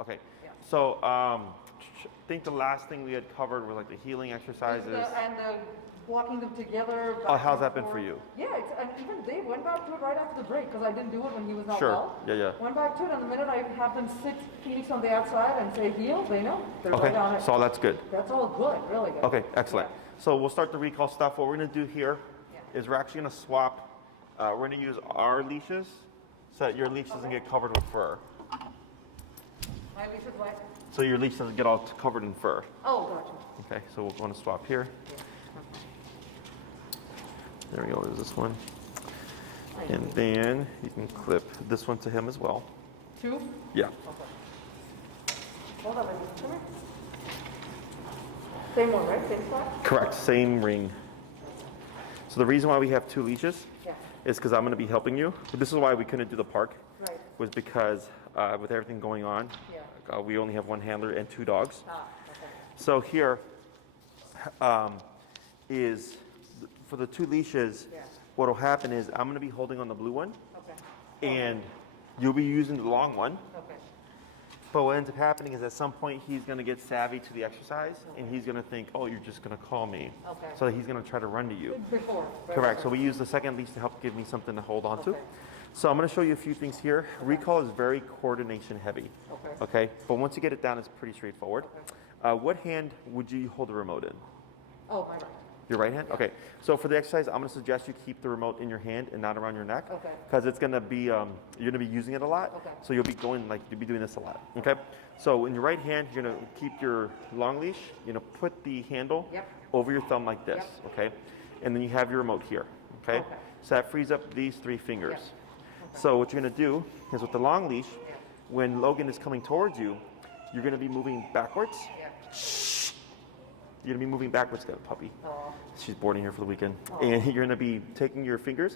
Okay. Yeah. So I think the last thing we had covered were like the healing exercises. And the walking them together. Oh, how's that been for you? Yeah, and even they went back to it right after the break because I didn't do it when he was not Sure. well. Yeah. Went back to it, and the minute I have them sit Phoenix on the outside and say heal, they know. They're right on it. So that's good. That's all good, really good. Okay, excellent. Yeah. So we'll start the recall stuff. What we're going to do here is we're actually going to swap. We're going to use our leashes so that your leash doesn't get covered with fur. My leash is what? So your leash doesn't get all covered in fur. Oh, gotcha. Okay, so we're going to swap here. There we go, there's this one. And then you can clip this one to him as well. Two? Yeah. Okay. Hold on, baby. Come here. Same one, right? Same spot? Correct, same ring. So the reason why we have two leashes is because I'm going to be helping you. But this is why we couldn't do the park. Right. Was because with everything going on, we only have one handler and two dogs. Ah, okay. So here is, for the two leashes, what will happen is I'm going to be holding on the blue one. Okay. And you'll be using the long one. Okay. But what ends up happening is at some point he's going to get savvy to the exercise and he's going to think, oh, you're just going to call me. Okay. So he's going to try to run to you. Before. Right? Correct. So we use the second leash to help give me something to hold on to. Okay. So I'm going to show you a few things here. Recall is very coordination heavy. Okay. Okay. But once you get it down, it's pretty straightforward. Okay. What hand would you hold the remote in? Oh, my right. Your right hand? Okay. So for the exercise, I'm going to suggest you keep the remote in your hand and not around your neck. Okay. Because it's going to be, you're going to be using it a lot. Okay. So you'll be going, you'll be doing this a lot. Okay. So in your right hand, you're going to keep your long leash, put the handle over your thumb like this. Okay. And then you have your remote here. Okay. So that frees up these three fingers. Okay. So what you're going to do is with the long leash, when Logan is coming towards you, you're going to be moving backwards. You're going to be moving backwards, got a puppy. Oh. She's boarding here for the weekend. And you're going to be taking your fingers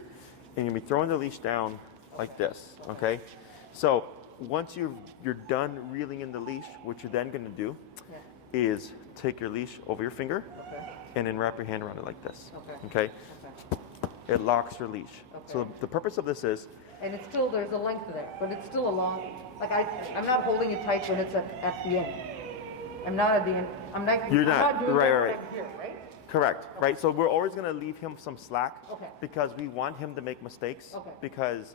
and you're going to be throwing the leash down like this, okay? So once you're done reeling in the leash, what you're then going to do is take your leash over your finger and then wrap your hand around it like this, okay? It locks your leash. So the purpose of this is... And it's still, there's a length there, but it's still a long, I'm not holding it tight when it's at the end. I'm not at the end. You're not doing right. Here, right? Correct, right? So we're always going to leave him some slack because we want him to make mistakes because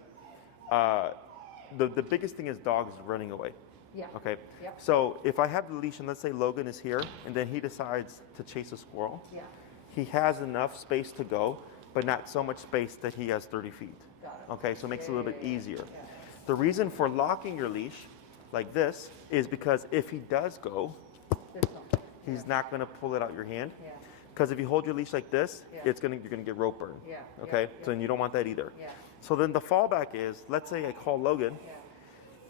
the biggest thing is dogs running away. Yeah. Okay. Yep. So if I have the leash and let's say Logan is here and then he decides to chase a squirrel, he has enough space to go, but not so much space that he has 30 feet. Got it. Okay, so it makes it a little bit easier. The reason for locking your leash like this is because if he does go, he's not going to pull it out your hand. Because if you hold your leash like this, you're going to get rope burn. Okay, so then you don't want that either. So then the fallback is, let's say I call Logan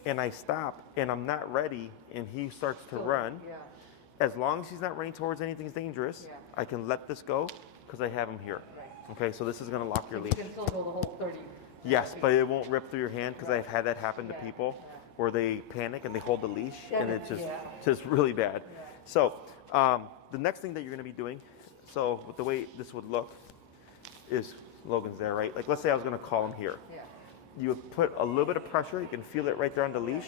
and I stop and I'm not ready and he starts to run. As long as he's not running towards anything dangerous, I can let this go because I have him here. Okay, so this is going to lock your leash. You can still go the whole 30. Yes, but it won't rip through your hand because I've had that happen to people where they panic and they hold the leash and it's just really bad. So the next thing that you're going to be doing, so with the way this would look is Logan's there, right? Like let's say I was going to call him here. You would put a little bit of pressure, you can feel it right there on the leash.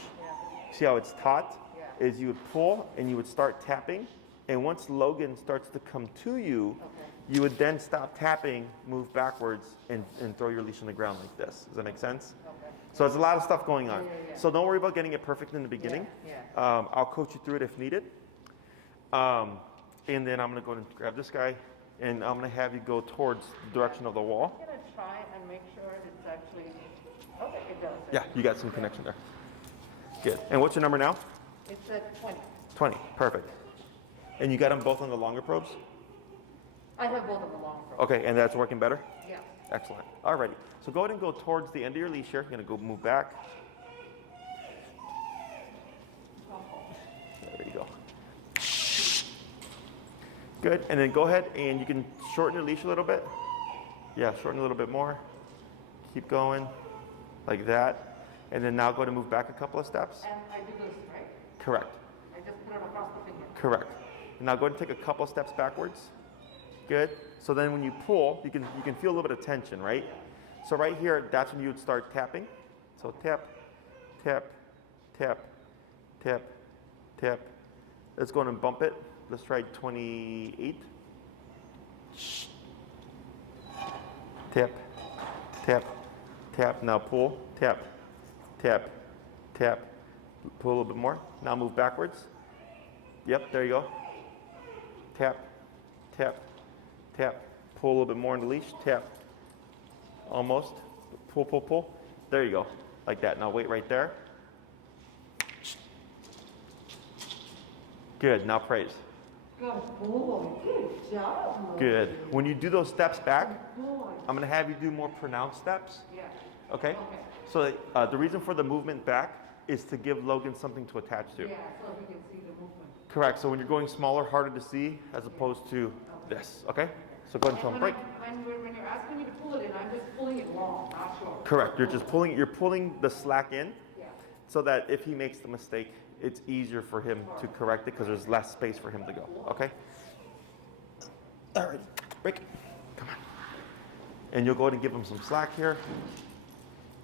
See how it's taut? Is you would pull and you would start tapping, and once Logan starts to come to you, you would then stop tapping, move backwards, and throw your leash on the ground like this. Does that make sense? So there's a lot of stuff going on. So don't worry about getting it perfect in the beginning. I'll coach you through it if needed. And then I'm going to go and grab this guy, and I'm going to have you go towards the direction of the wall. I'm going to try and make sure it's actually, okay, it does. Yeah, you got some connection there. Good. And what's your number now? It's at 20. 20, perfect. And you got them both on the longer probes? I have both of the long probes. Okay, and that's working better? Yeah. Excellent. Alrighty. So go ahead and go towards the end of your leash here. You're going to go move back. There you go. Good. And then go ahead and you can shorten your leash a little bit. Yeah, shorten a little bit more. Keep going like that. And then now go to move back a couple of steps. And I do this, right? Correct. I just put it across the finger. Correct. And now go ahead and take a couple of steps backwards. Good. So then when you pull, you can feel a little bit of tension, right? So right here, that's when you would start tapping. So tap, tap, tap, tap, tap. Let's go and bump it. Let's try 28. Tap, tap, tap. Now pull, tap, tap, tap. Pull a little bit more. Now move backwards. Yep, there you go. Tap, tap, tap. Pull a little bit more in the leash. Tap. Almost. Pull, pull, pull. There you go. Like that. Now wait right there. Good. Now praise. Good boy. Good job. Good. When you do those steps back, I'm going to have you do more pronounced steps. Yeah. Okay? So the reason for the movement back is to give Logan something to attach to. Yeah, so he can see the movement. Correct. So when you're going smaller, harder to see, as opposed to this. Okay? So go ahead and tell him break. When you're asking me to pull it in, I'm just pulling it long, not short. Correct. You're pulling the slack in, Yeah. so that if he makes the mistake, it's easier for him to correct it because there's less space for him to go. Okay? All right. Break. Come on. And you'll go ahead and give him some slack here.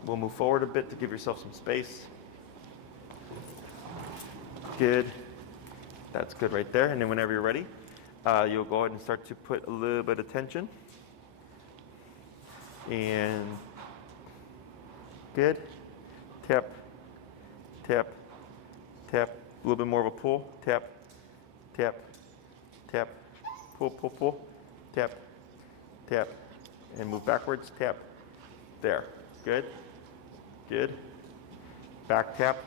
We'll move forward a bit to give yourself some space. Good. That's good right there. And then whenever you're ready, you'll go ahead and start to put a little bit of tension. And good. Tap, tap, tap. A little bit more of a pull. Tap, tap, tap. Pull, pull, pull. Tap, tap. And move backwards. Tap. There. Good. Good. Back tap.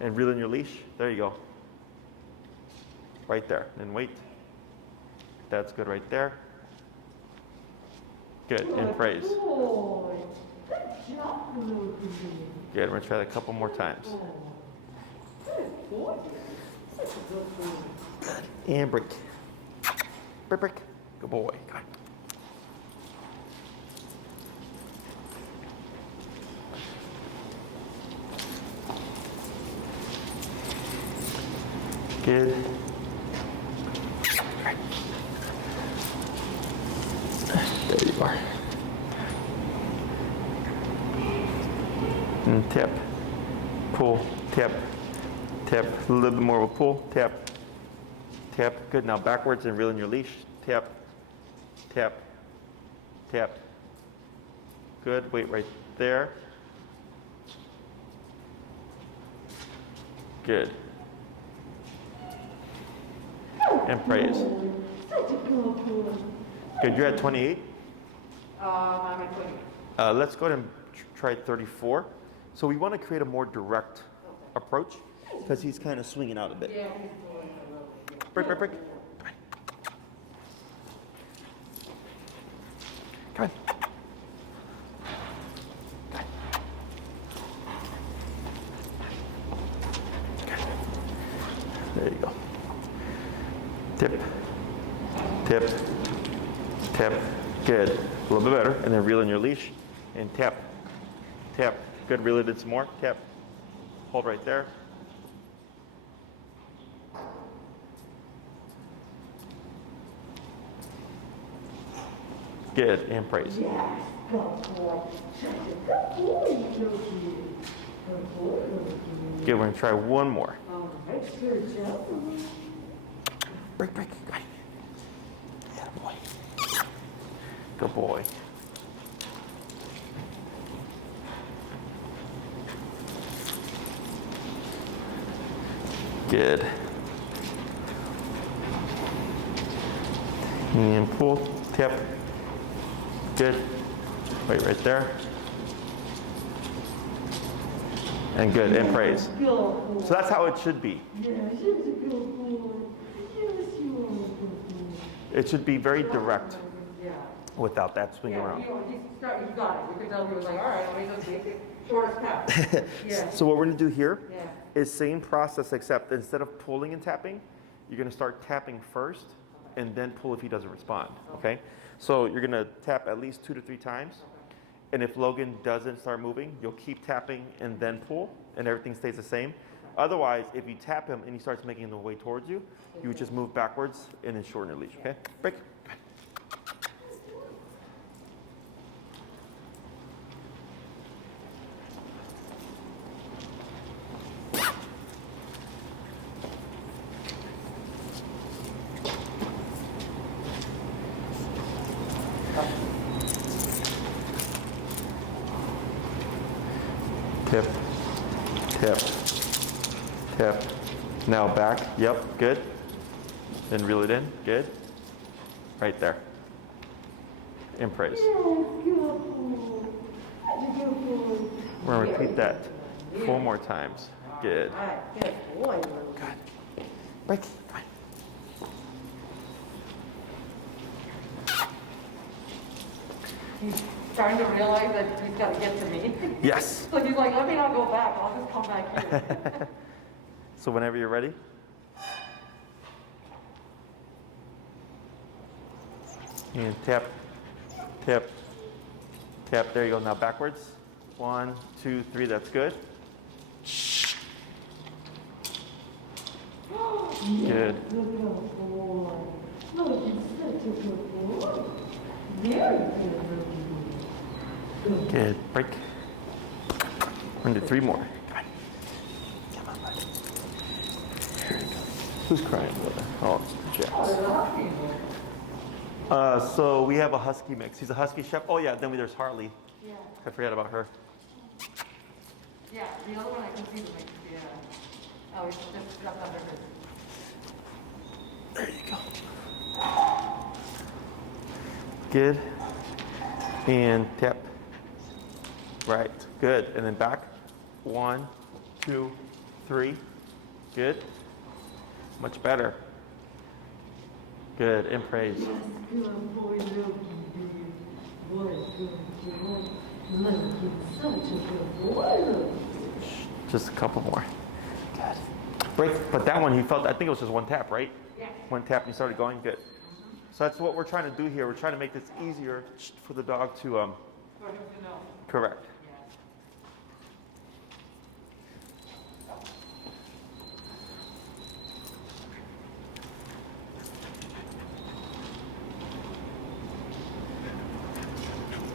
And reel in your leash. There you go. Right there. And wait. That's good right there. Good. And praise. Good. We're going to try that a couple more times. Good. And break. Break, break. Good boy. Good. Good. There you are. And tap, pull, tap, tap. A little bit more of a pull, tap, tap. Good. Now backwards and reel in your leash. Tap, tap, tap. Good. Wait right there. Good. And praise. Good. You're at 28. I'm at 20. Let's go ahead and try 34. So we want to create a more direct approach because he's kind of swinging out a bit. Yeah, he's pulling a little bit. Break, break, break. Come on. There you go. Tip, tip, tap. Good. A little bit better. And then reel in your leash and tap, tap. Good. Reel it in some more. Tap. Hold right there. Good. And praise. Yes, good boy. Good. We're going to try one more. All right, good job. Break, break. Yeah, boy. Good boy. Good. And pull, tap. Good. Wait right there. And good, and praise. So that's how it should be. It should be very direct without that swing around. He got it. You could tell he was like, all right, let me just make it shortest path. Yeah. So what we're going to do here Yeah. is same process, except instead of pulling and tapping, you're going to start tapping first and then pull if he doesn't respond. Okay? So you're going to tap at least 2 to 3 times. And if Logan doesn't start moving, you'll keep tapping and then pull, and everything stays the same. Otherwise, if you tap him and he starts making the way towards you, you would just move backwards and then shorten your leash. Okay? Break. tip, tip, tip. Now back, yep, good. Then reel it in, good. Right there. And praise. We're gonna repeat that 4 more times. Good. Good. Break. Come on. He's starting to realize that he's got to get to me. Yes. So he's like, let me not go back. I'll just come back here. So whenever you're ready. And tap, tap, tap. There you go. Now backwards. 1, 2, 3. That's good. Good. Good. Break. 1 to 3 more. Come on. Come on, buddy. Who's crying, brother? Oh, it's Jax. So we have a husky mix. He's a husky shepherd. Oh yeah, then there's Harley. Yeah. I forgot about her. Yeah, the other one I can see the mix. Yeah. Oh, it's just stuck under her. There you go. Good. And tap. Right. Good. And then back. 1, 2, 3. Good. Much better. Good. And praise. Just a couple more. Good. Break. But that one, he felt, I think it was just 1 tap, right? Yeah. 1 tap and you started going. Good. So that's what we're trying to do here. We're trying to make this easier for the dog to, For him to know. correct.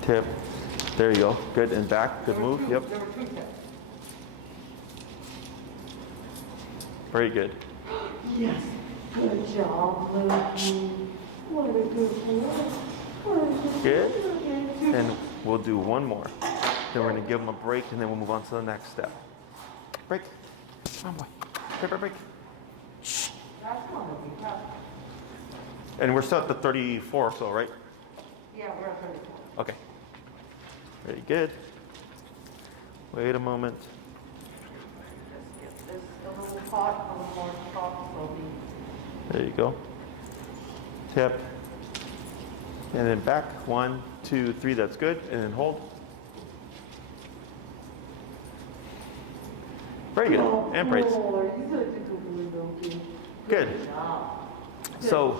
Tip. There you go. Good. And back. Good move. Yep. There were 2 tips. Very good. Yes. Good job, Logan. What a good boy. Good. And we'll do 1 more. Then we're going to give him a break and then we'll move on to the next step. Break. Come on, boy. Break, break, break. That's not looking tough. And we're still at the 34 or so, right? Yeah, we're at 34. Okay. Very good. Wait a moment. Just get this a little hot, a little more hot, slowly. There you go. Tip. And then back. 1, 2, 3. That's good. And then hold. Very good. And praise. Good. So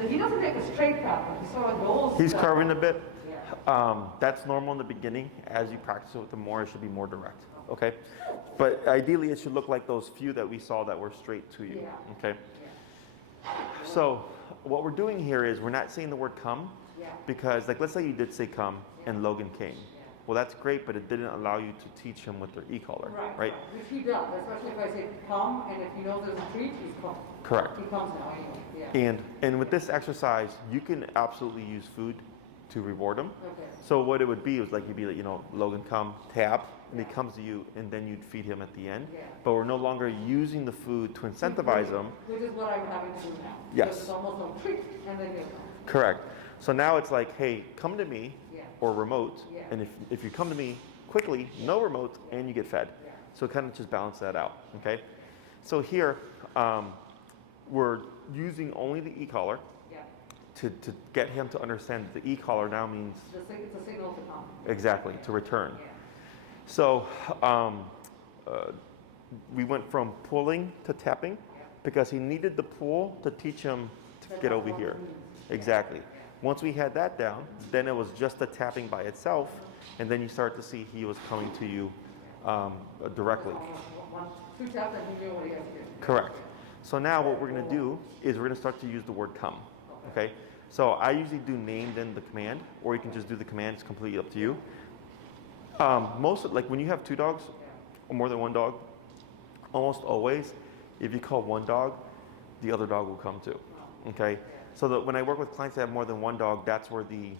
he doesn't take a straight path, but he sort of goes. he's curving a bit. Yeah. That's normal in the beginning. As you practice it with them more, it should be more direct. Okay? But ideally, it should look like those few that we saw that were straight to you. Yeah. Okay? So what we're doing here is we're not saying the word come Yeah. because, like, let's say you did say come and Logan came. Well, that's great, but it didn't allow you to teach him with their e-collar, right? Which he does, especially if I say come, and if he knows there's a treat, he's come. Correct. He comes now anyway. Yeah. And with this exercise, you can absolutely use food to reward him. Okay. So what it would be is like you'd be like, Logan, come, tap, and he comes to you, and then you'd feed him at the end. Yeah. But we're no longer using the food to incentivize him. Which is what I'm having to do now. Yes. Because it's almost a treat, and then you come. Correct. So now it's like, hey, come to me, Yeah. or remote, Yeah. and if you come to me quickly, no remote, and you get fed. Yeah. So kind of just balance that out, okay? So here, we're using only the e-collar Yeah. to get him to understand that the e-collar now means It's a signal to come. exactly, to return. Yeah. So we went from pulling to tapping because he needed the pull to teach him to get over here. Exactly. Once we had that down, then it was just the tapping by itself, and then you start to see he was coming to you directly. Almost 2 taps and he knew what he has to do. Correct. So now what we're going to do is we're going to start to use the word come. Okay? So I usually do name then the command, or you can just do the command. It's completely up to you. Like when you have 2 dogs or more than 1 dog, almost always, if you call 1 dog, the other dog will come too. Okay? So that when I work with clients that have more than 1 dog, that's where the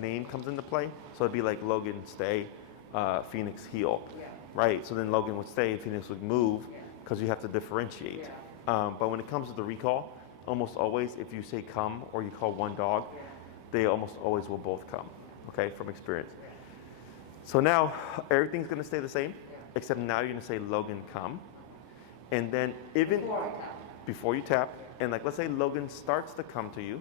name comes into play. So it'd be like Logan, stay, Phoenix heel, Yeah. right? So then Logan would stay, Phoenix would move, because you have to differentiate. But when it comes to the recall, almost always, if you say come or you call one dog, they almost always will both come, okay, from experience. So now everything's gonna stay the same, except now you're gonna say Logan come. And then even before you tap, and like let's say Logan starts to come to you,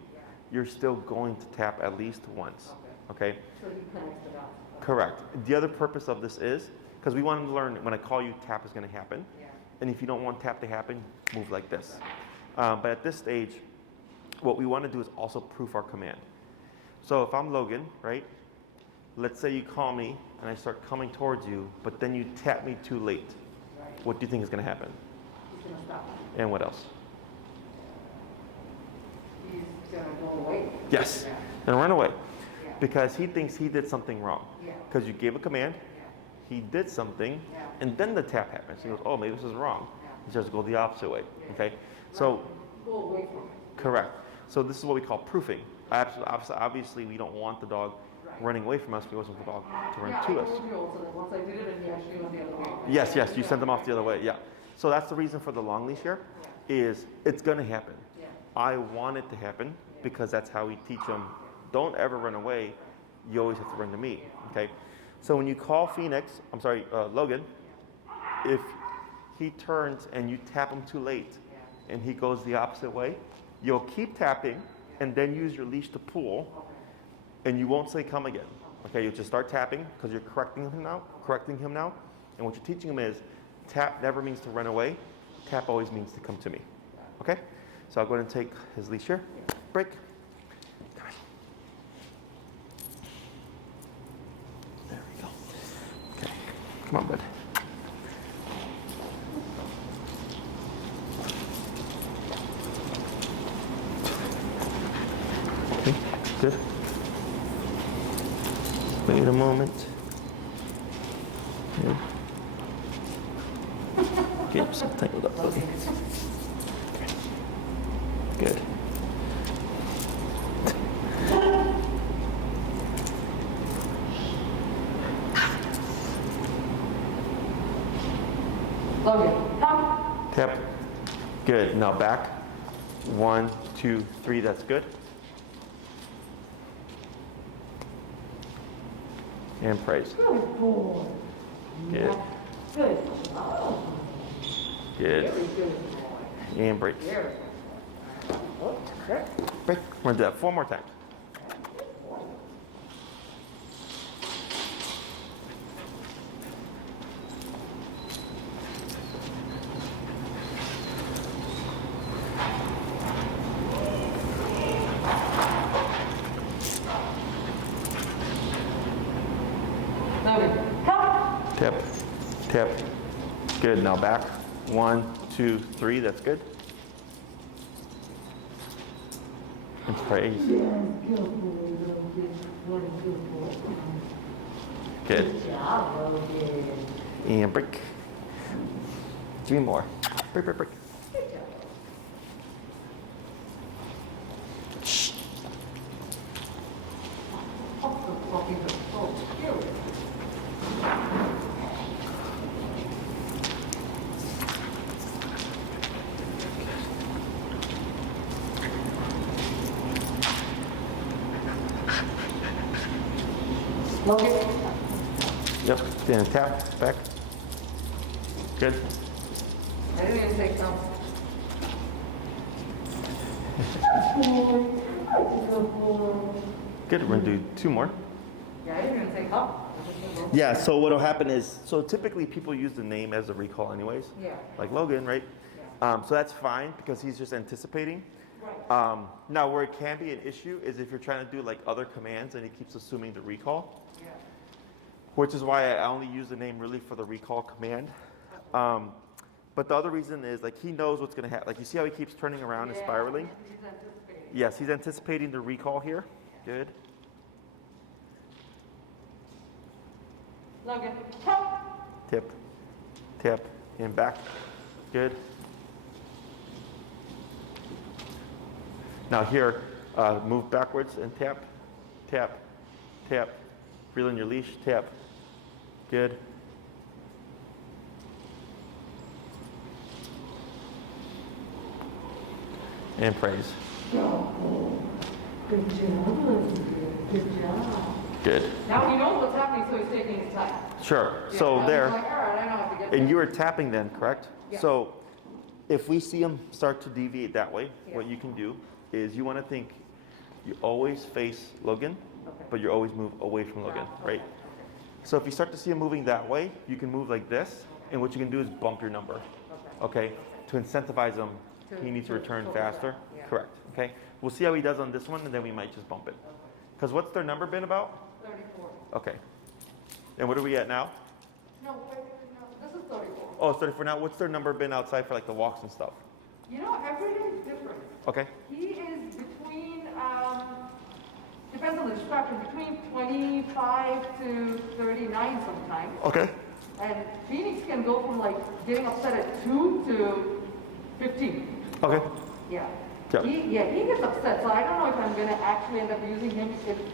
you're still going to tap at least once, okay? So he connects the dots. Correct. The other purpose of this is, because we want them to learn when I call you, tap is gonna happen. And if you don't want tap to happen, move like this. But at this stage, what we want to do is also proof our command. So if I'm Logan, right? Let's say you call me and I start coming towards you, but then you tap me too late. What do you think is going to happen? He's going to stop. And what else? He's going to go away. Yes, and run away. Because he thinks he did something wrong. Because you gave a command, he did something, and then the tap happens. He goes, oh, maybe this is wrong. He starts to go the opposite way, okay? So, Go away from it. correct. So this is what we call proofing. Obviously, we don't want the dog running away from us. We want the dog to run to us. I told you also that once I did it and he actually went the other way. Yes, yes, you sent them off the other way, yeah. So that's the reason for the long leash here, is it's gonna happen. I want it to happen because that's how we teach them, don't ever run away, you always have to run to me, okay? So when you call Logan, if he turns and you tap him too late and he goes the opposite way, you'll keep tapping and then use your leash to pull, and you won't say come again. Okay, you'll just start tapping because you're correcting him now. And what you're teaching him is tap never means to run away. Tap always means to come to me. Okay? So I'll go ahead and take his leash here. Break. Come on. There we go. Okay. Come on, bud. Okay, good. Wait a moment. Good. Get yourself tangled up, buddy. Good. Logan, come. Tap. Good. Now back. 1, 2, 3. That's good. And praise. Good boy. Good. Good. Oh, Good. very good boy. And break. Very good. Oh, correct. Break. We're gonna do that 4 more times. Logan, come. Tap. Tap. Good. Now back. 1, 2, 3. That's good. And praise. Good. And break. 3 more. Break, break, break. Logan. Yep. Then tap. Back. Good. I didn't even say come. Good. We're gonna do 2 more. Yeah, I didn't even say come. Yeah, so what'll happen is, so typically people use the name as a recall anyways. Yeah. Like Logan, right? So that's fine because he's just anticipating. Now where it can be an issue is if you're trying to do like other commands and he keeps assuming the recall. Which is why I only use the name really for the recall command. But the other reason is like he knows what's gonna happen. Like you see how he keeps turning around and spiraling? He's anticipating. Yes, he's anticipating the recall here. Good. Logan, come. Tip, tap, and back. Good. Now here, move backwards and tap, tap, tap. Reel in your leash, tap, Good. And praise. Good job. Good job. Good. Now he knows what's happening, so he's taking his time. Sure. Yeah, So now there. he's like, all right, I know how to get And there. you were tapping then, correct? Yeah. So if we see them start to deviate that way, Yeah. what you can do is you want to think you always face Logan, Okay. but you always move away from Logan, Okay. right? So if you start to see him moving that way, you can move like this, and what you can do is bump your number, okay? To incentivize him, he needs to return faster. Yeah. Correct, okay? We'll see how he does on this one, and then we might just bump it. Because what's their number been about? 34. Okay. And what are we at now? No, wait, no, this is 34. Oh, it's 34 now. What's their number been outside for like the walks and stuff? You know, every day is different. Okay. He is between, depends on the distraction, between 25 to 39 sometimes. Okay. And Phoenix can go from like getting upset at 2 to 15. Okay. Yeah. Yeah. He gets upset, so I don't know if I'm gonna actually end up using him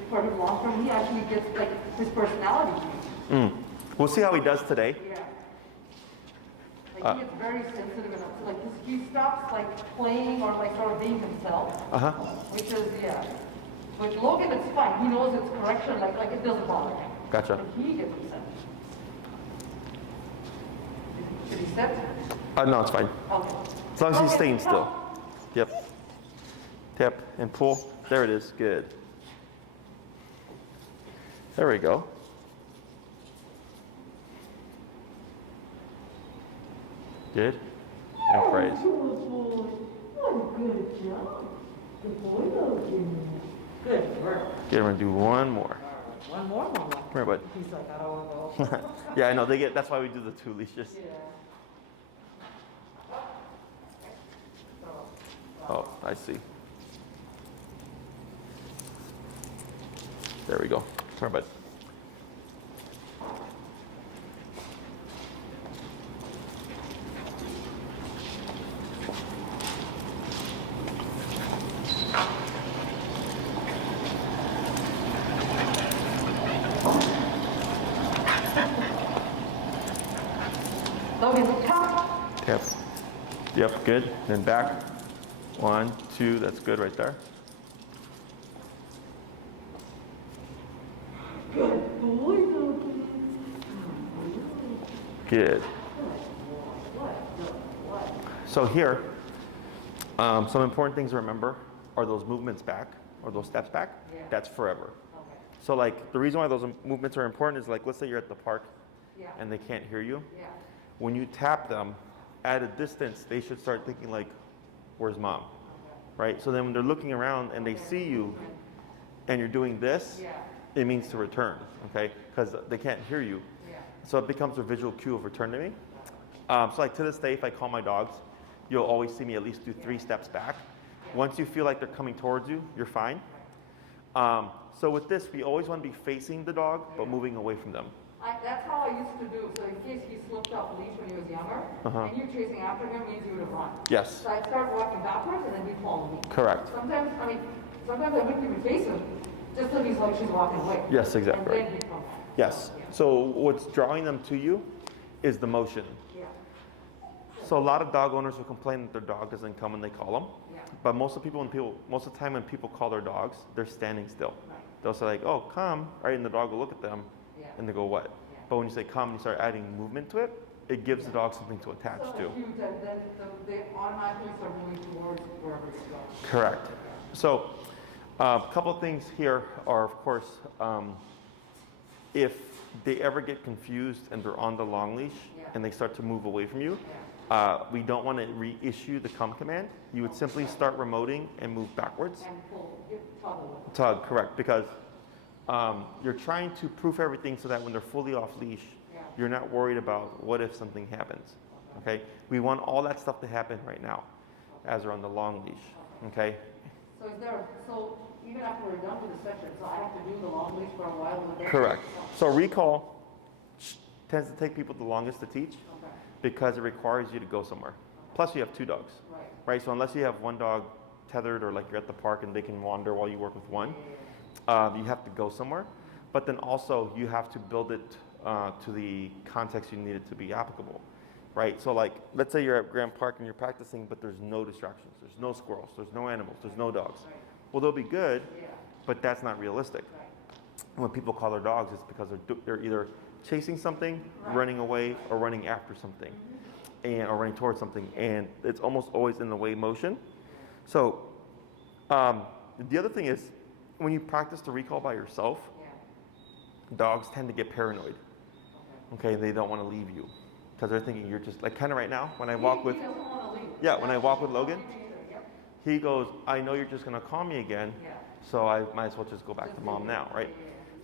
for his long term. He actually gets like his personality changed. We'll see how he does today. Yeah. Like he gets very sensitive and upset. Like he stops like playing or like sort of being himself. Uh-huh. Which is With Logan it's fine. He knows it's correction, like it doesn't bother him. Gotcha. But he gets upset. Did he set? No, it's fine. Okay. As long as he's Okay, staying still. come. Yep. Tap and pull. There it is. Good. There we go. Good. And praise. Good boy. What a good job. Good boy, Logan. Good work. Good. We're gonna do one more. One more. Come here, bud. He's like, I don't want to go. Yeah, I know. They get. That's why we do the 2 leashes. Yeah. Oh, I see. There we go. Come here, bud. Logan, come. Tap. Yep, good. Then back. 1, 2. That's good right there. Good boy, Logan. Good. So here, some important things to remember are those movements back or those steps back. Yeah. That's forever. Okay. So like the reason why those movements are important is like, let's say you're at the park Yeah. and they can't hear you. Yeah. When you tap them at a distance, they should start thinking like, where's mom? Right? So then when they're looking around and they see you and you're doing this, Yeah. it means to return, okay? Because they can't hear you. Yeah. So it becomes a visual cue of return to me. So like to this day, if I call my dogs, you'll always see me at least do 3 steps back. Once you feel like they're coming towards you, you're fine. So with this, we always want to be facing the dog, but moving away from them. That's how I used to do. So in case he slipped off leash when he was younger, and you chasing after him means he would have run. Yes, So I'd start walking backwards and then he'd follow me. correct. Sometimes I wouldn't even face him, just so he's like she's walking away. Yes, exactly And right. then he'd come back. Yes. So what's drawing them to you is the motion. Yeah. So a lot of dog owners will complain that their dog doesn't come when they call them. Yeah. But most of the time when people call their dogs, they're standing still. They'll say like, oh, come, right? And the dog will look at them Yeah. and they go, what? But when you say come and you start adding movement to it, it gives the dog something to attach So to. huge, and then they automatically start moving towards wherever you go. Correct. So a couple of things here are, of course, if they ever get confused and they're on the long leash and they start to move away from you, we don't want to reissue the come command. You would simply start remoting and move backwards. And pull, tug a little. Tug, correct, because you're trying to proof everything so that when they're fully off leash, you're not worried about what if something happens. Okay? We want all that stuff to happen right now as they're on the long leash. Okay? So even after we're done with the session, so I have to do the long leash for a while with them? Correct. So recall tends to take people the longest to teach Okay. because it requires you to go somewhere. Plus you have 2 dogs. Right. Right? So unless you have one dog tethered or like you're at the park and they can wander while you work with one, you have to go somewhere. But then also you have to build it to the context you need it to be applicable, right? So like, let's say you're at Grand Park and you're practicing, but there's no distractions. There's no squirrels, there's no animals, there's no dogs. Well, they'll be good, but that's not realistic. When people call their dogs, it's because they're either chasing something, running away, or running after something, or running towards something, and it's almost always in the way motion. So the other thing is, when you practice the recall by yourself, dogs tend to get paranoid. Okay, they don't want to leave you because they're thinking you're just like kind of right now. When I walk with, when I walk with Logan, he goes, "I know you're just gonna call me again, so I might as well just go back to mom now, right?"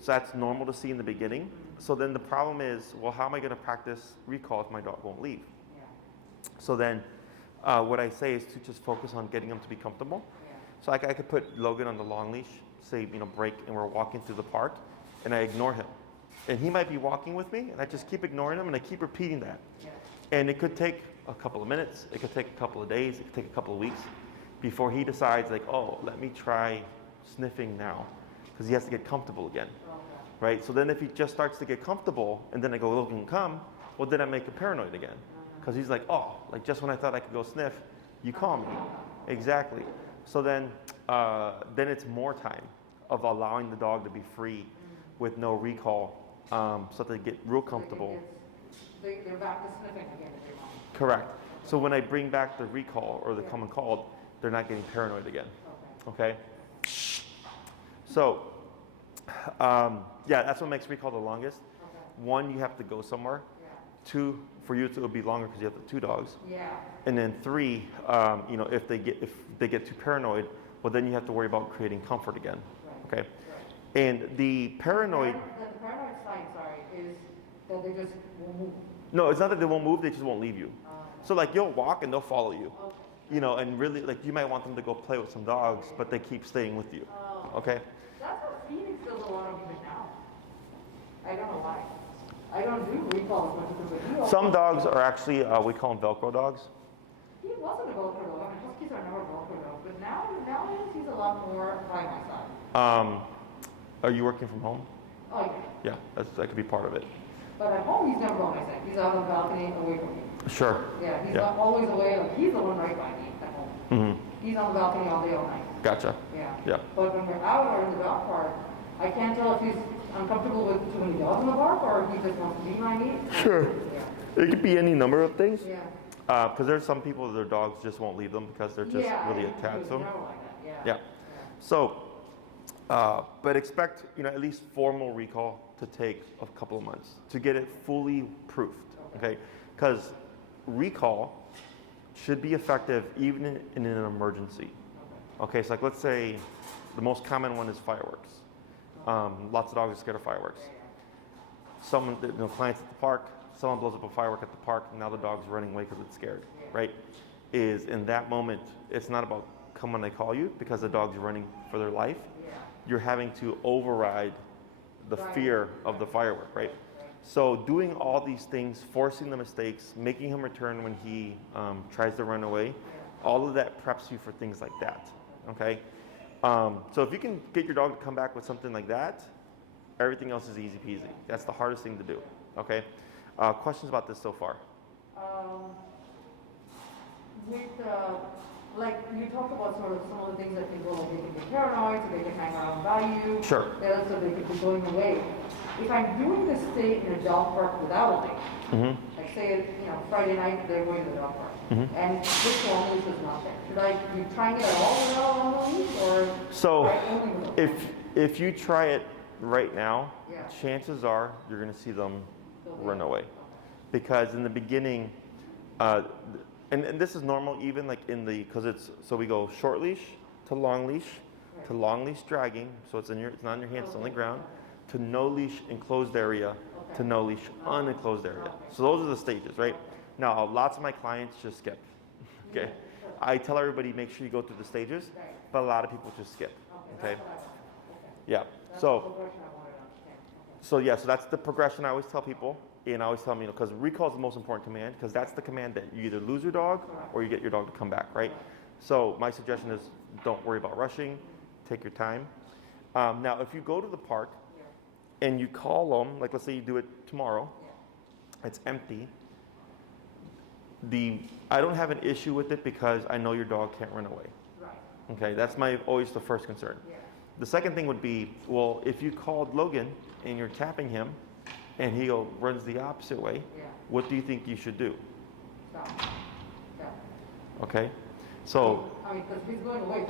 So that's normal to see in the beginning. So then the problem is, well, how am I gonna practice recall if my dog won't leave? So then, what I say is to just focus on getting him to be comfortable. So I could put Logan on the long leash, say, break, and we're walking through the park, and I ignore him. And he might be walking with me, and I just keep ignoring him, and I keep repeating that. And it could take a couple of minutes, it could take a couple of days, it could take a couple of weeks before he decides, like, oh, let me try sniffing now, because he has to get comfortable again, right? So then if he just starts to get comfortable, and then I go, Logan, come, well, then I make him paranoid again, because he's like, oh, like just when I thought I could go sniff, you call me. Exactly. So then it's more time of allowing the dog to be free with no recall, so they get real comfortable. They're back to sniffing again. Correct. So when I bring back the recall or the come and called, they're not getting paranoid again. Okay? So, that's what makes recall the longest. One, you have to go somewhere. Two, for you it'll be longer because you have the two dogs. And then three, if they get too paranoid, well then you have to worry about creating comfort again. Okay? And the paranoid. The paranoid sign, is that they just won't move. No, it's not that they won't move; they just won't leave you. So like you'll walk and they'll follow you. And really like you might want them to go play with some dogs, but they keep staying with you. Okay? That's what Phoenix does a lot of even now. I don't know why. I don't do recall as much as he. Some dogs are actually we call them Velcro dogs. He wasn't a Velcro dog. I mean, Huskies are never Velcro dogs, but nowadays he's a lot more by my side. Are you working from home? Oh yeah. Yeah, that could be part of it. But at home, he's never on my side. He's out on the balcony away from me. Sure. Yeah, he's not always away. Like, he's the one right by me at home. Mm-hmm. He's on the balcony all day, all night. Gotcha. Yeah. But when we're out or in the dog park, I can't tell if he's uncomfortable with too many dogs in the park or if he just wants to be by me. Sure. Yeah. It could be any number of things. Yeah. Because there's some people that their dogs just won't leave them because they're just really attached to them. Like that. Yeah. So, but expect at least formal recall to take a couple of months to get it fully proofed. Okay, because recall should be effective even in an emergency. Okay, so like let's say the most common one is fireworks. Lots of dogs are scared of fireworks. Someone, clients at the park, someone blows up a firework at the park, and now the dog's running away because it's scared, right? Is in that moment, it's not about come when they call you because the dog's running for their life. You're having to override the fear of the firework, right? So doing all these things, forcing the mistakes, making him return when he tries to run away, all of that preps you for things like that, okay? So if you can get your dog to come back with something like that, everything else is easy peasy. That's the hardest thing to do, okay? Questions about this so far? Like you talked about sort of some of the things that can go, like they can be paranoid, so they can hang around by you. Sure. So they could be going away. If I'm doing this stay in a dog park without a leash, like say, Friday night they're going to the dog park, and this long leash is not there. Should I be trying it at all without a long leash, or so only with a if you try it right now, chances are you're going to see them run away, because in the beginning. And this is normal even like because so we go short leash to long leash dragging, so it's not in your hands, it's on the ground, to no leash enclosed area, to no leash unenclosed area. So those are the stages, right? Now, lots of my clients just skip, okay? I tell everybody make sure you go through the stages, but a lot of people just skip, okay? Yeah, so that's the progression I always tell people. And I always tell them, because recall is the most important command, because that's the command that you either lose your dog or you get your dog to come back, right? So my suggestion is don't worry about rushing, take your time. Now, if you go to the park and you call them, like let's say you do it tomorrow, it's empty. I don't have an issue with it because I know your dog can't run away. Right. Okay, that's always the first concern. Yeah. The second thing would be, well, if you called Logan and you're tapping him and he runs the opposite way, what do you think you should do? Stop. Yeah. Okay, so. I mean, because he's going away. If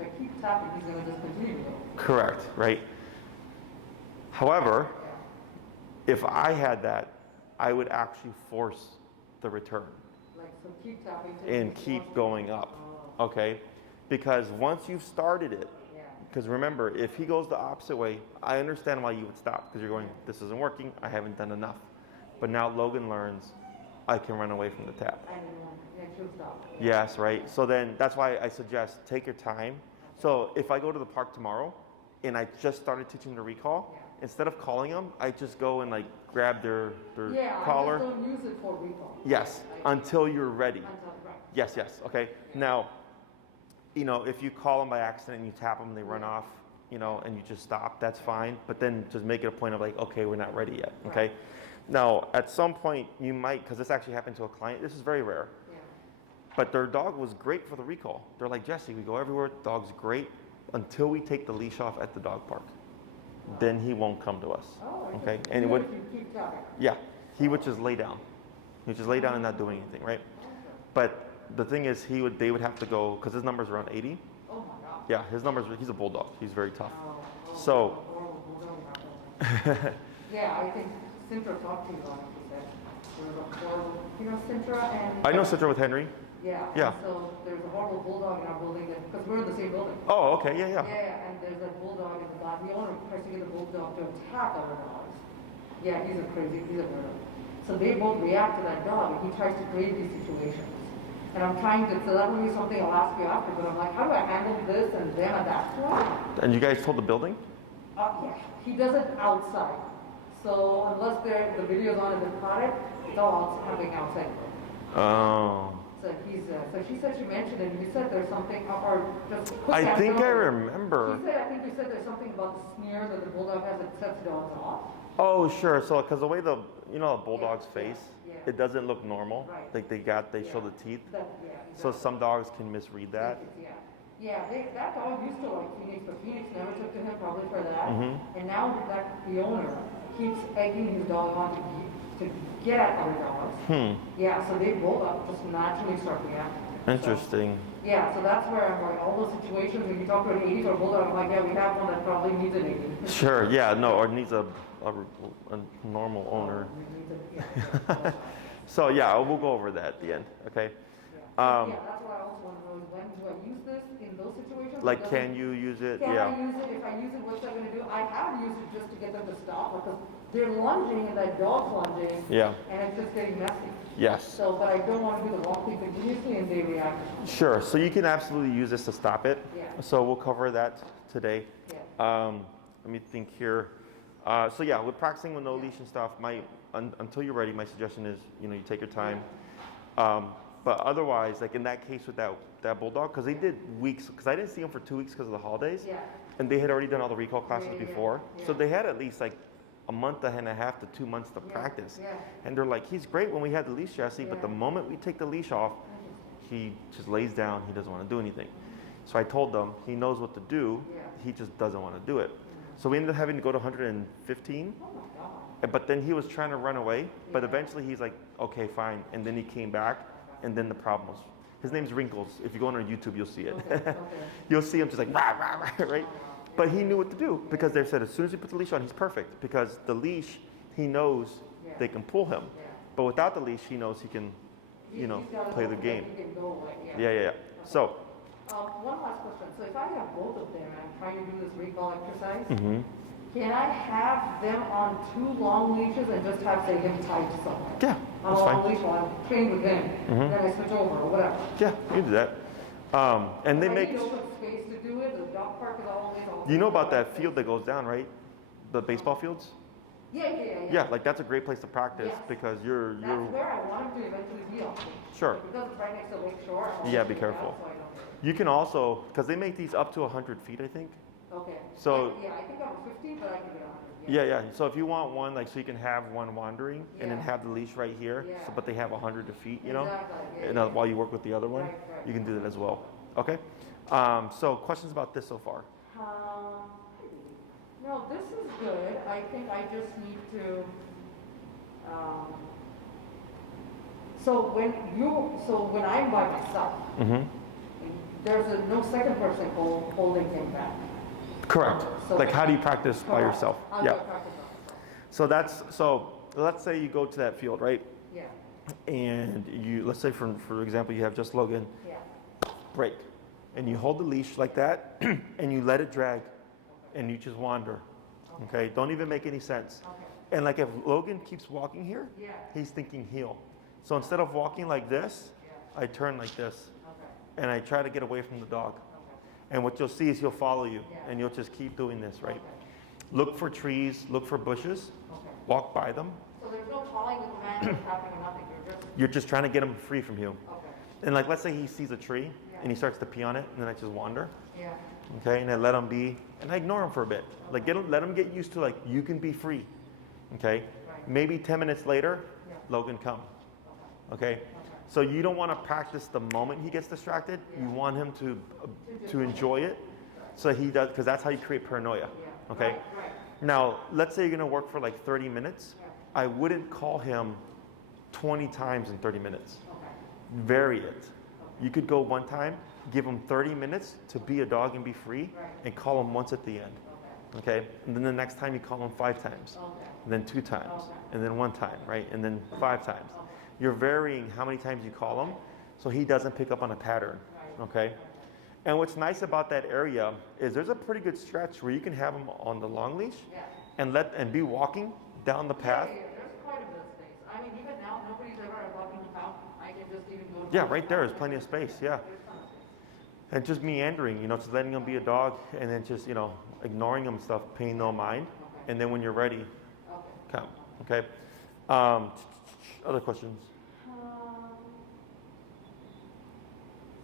I keep tapping, he's going to just continue to go. Correct, right? However, if I had that, I would actually force the return. Like, so keep tapping and keep going up, okay? Because once you've started it, because remember, if he goes the opposite way, I understand why you would stop, because you're going, this isn't working, I haven't done enough. But now Logan learns, I can run away from the tap. And she'll stop. Yes, right? So then that's why I suggest take your time. So if I go to the park tomorrow and I just started teaching the recall, instead of calling them, I just go and like grab their collar. I just don't use it for recall. Yes, until you're ready. Right. Yes, okay. Now, if you call them by accident and you tap them and they run off, and you just stop, that's fine. But then just make it a point of like, okay, we're not ready yet, okay? Now, at some point you might, because this actually happened to a client, this is very rare, but their dog was great for the recall. They're like, Jesse, we go everywhere, dog's great, until we take the leash off at the dog park. Then he won't come to us, okay? And you keep tapping. Yeah, he would just lay down. He would just lay down and not do anything, right? But the thing is, they would have to go, because his number's around 80. Oh my God. Yeah, he's a bulldog. He's very tough. So. Yeah, I think Sintra talked to you on it, he said. There was a horrible, Sintra and. I know Sintra with Henry. Yeah. So there's a horrible bulldog in our building because we're in the same building. Oh, okay, yeah. Yeah, and there's a bulldog in the back. The owner tries to get the bulldog to attack other dogs. Yeah, he's a weirdo. So they both react to that dog, and he tries to create these situations. And I'm trying to, so that will be something I'll ask you after, but I'm like, how do I handle this and them at that point? And you guys told the building? Yeah, he does it outside. So unless the video's on and they caught it, it's all happening outside. Oh. So she said she mentioned it, and you said there's something, or just quick I think I answer. remember. I think you said there's something about the sneer that the bulldog has that sets dogs off. Oh, sure. So, because the way the bulldog's face, it doesn't look normal. Right. Like they show the teeth. Exactly. So some dogs can misread that. Yeah, that dog used to like Phoenix, but Phoenix never took to him probably for that. Mm-hmm. And now the owner keeps egging his dog on to get at other dogs. Yeah, so they both just naturally start reacting. Interesting. So, yeah, so that's where I'm like, all those situations, when you talk to an 80 or bulldog, I'm like, yeah, we have one that probably needs an 80. Sure, yeah, no, or needs a normal owner. So yeah, we'll go over that at the end, okay? Yeah, that's what I also want to know is when do I use this in those situations? Like, can you use it? Can I use it? If I use it, what's I going to do? I have used it just to get them to stop because they're lunging and that dog's lunging. Yeah. And it's just getting messy. Yes. So, but I don't want to do the wrong thing continuously and they react. Sure. So you can absolutely use this to stop it. Yeah. So we'll cover that today. Yeah. Let me think here. So yeah, with practicing with no leash and stuff, until you're ready, my suggestion is you take your time. But otherwise, like in that case with that bulldog, because they did weeks, because I didn't see them for 2 weeks because of the holidays, and they had already done all the recall classes before, so they had at least like a month and a half to 2 months to practice. And they're like, he's great when we had the leash, Jesse, but the moment we take the leash off, he just lays down, he doesn't want to do anything. So I told them, he knows what to do, he just doesn't want to do it. So we ended up having to go to 115, but then he was trying to run away, but eventually he's like, okay, fine, and then he came back, and then the problem was, his name's Wrinkles. If you go on our YouTube, you'll see it. Okay. You'll see him just like, rah, rah, rah, right? But he knew what to do because they said as soon as he puts the leash on, he's perfect because the leash, he knows they can pull him. But without the leash, he knows he can, play the game. Yeah. So. One last question. So if I have both of them and I'm trying to do this recall exercise, can I have them on 2 long leashes and just have, say, him tied to something? Yeah, that's fine. On a long leash while I'm trained with him, then I switch over or whatever. Yeah, you can do that. And they make. Open space to do it. The dog park is always. You know about that field that goes down, right? The baseball fields. Yeah, like that's a great place to practice because you're. That's where I want him to eventually be on. Sure. Because it's right next to Lake Shore. Yeah, be careful. You can also, because they make these up to 100 feet, I think. Okay. So. Yeah, I think I'm 15, but I can get 100. Yeah. So if you want one, like, so you can have one wandering and then Yeah. have the leash right here, Yeah. so, but they have 100 feet, you know, Exactly, yeah, and yeah. while you work with the other one, Right. you can do that as well. Okay. So questions about this so far? No, this is good. I think I just need to, so when I'm by myself, there's no second person holding him back. Correct. So Like, how do you practice by correct. yourself? How do I practice by myself? So let's say you go to that field, right? Yeah, And let's say for example, you have just Logan, yeah, break, and you hold the leash like that, and you let it drag, and you just wander. Okay. Don't even make any sense. okay, And like if Logan keeps walking here, yeah, he's thinking heel. So instead of walking like this, yeah, I turn like this, okay, and I try to get away from the dog. okay, And what you'll see is he'll follow you, Yeah. and you'll just keep doing this, right? okay, Look for trees, look for bushes, okay. walk by them. So there's no calling the command or tapping or nothing, You're just trying to get him free from you. okay, And like, let's say he sees a tree, Yeah. and he starts to pee on it, and then I just wander, yeah, okay? And I let him be, and I ignore him for a bit. Like, let him get used to, like, you can be free, okay? Right. Maybe 10 minutes later, Yeah. Logan, come, okay, okay? So you don't want to practice the moment he gets distracted. You want him to enjoy it, so he does, because that's how you create paranoia, yeah. okay? Right, right, Now, let's say you're going to work for like 30 minutes. yeah, I wouldn't call him 20 times in 30 minutes. okay, Vary it. You could go one time, give him 30 minutes to be a dog and be free, Right. and call him once at the end. okay, Okay? And then the next time you call him 5 times, okay, and then 2 times, Okay. and then 1 time, right? And then 5 times. okay, You're varying how many times you call him so he doesn't pick up on a pattern. right, Okay? And what's nice about that area is there's a pretty good stretch where you can have him on the long leash yeah. and be walking down the path. Yeah, there's quite a bit of space. I mean, even now, nobody's ever walking the fountain. I can just even go. Yeah, right there is plenty of space, yeah. There's tons of space. And just meandering, just letting him be a dog and then just, ignoring him and stuff, paying no mind. Okay, And then when you're ready, okay. come, okay? Other questions?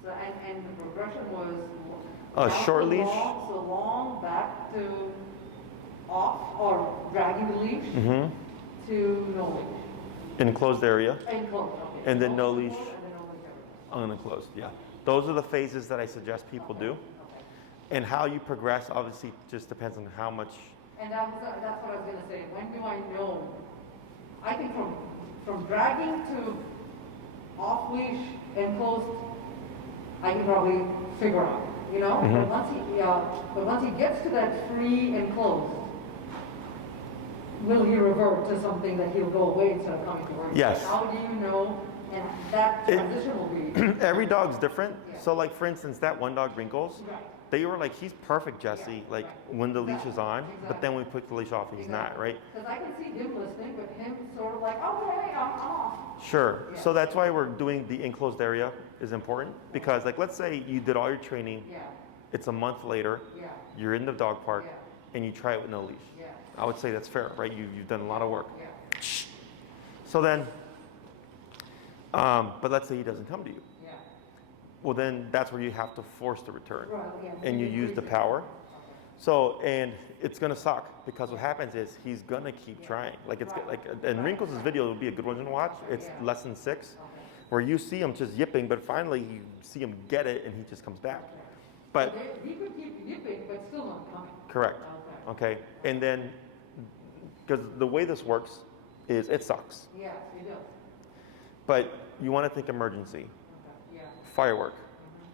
So, and the progression was. A short leash? So long, back to off, or dragging the leash Mm-hmm. to no leash. Enclosed area, And close, okay. and then no leash, And then no leash everything. unenclosed, yeah. Those are the phases that I suggest people do. Okay. And how you progress obviously just depends on how much. And that's what I was gonna say. When do I know? I think from dragging to off leash and closed, I can probably figure out, Mhm. But once he gets to that free and closed, will he revert to something that he'll go away instead of coming to work? Yes. How do you know? And that transition will be Every dog's different. Yeah. So like for instance, that one dog, Wrinkles, right. they were like, he's perfect, Jesse, Yeah, like right. when the leash is on, but Exactly. then we put the leash off, he's not, right? Because I can see him listening, but him sort of like, okay, I'm off. Sure. Yeah. So that's why we're doing the enclosed area is important because like let's say you did all your training, Yeah, it's a month later, yeah, you're in the dog park yeah, and you try it with no leash. yeah, I would say that's fair, right? You've done a lot of work. yeah. So then, but let's say he doesn't come to you. Yeah. Well, then that's where you have to force the return Right, yeah. and you use the power. So, and it's gonna suck because what happens is he's gonna keep trying. Like it's like, and Wrinkles' video would be a good one to watch. It's Yeah. lesson 6, Okay. where you see him just yipping, but finally you see him get it and he just comes back. But He could keep yipping, but still not coming. correct, Okay. okay. And then, because the way this works is it sucks, Yes, he does. but you want to think emergency, Okay. Yeah. firework.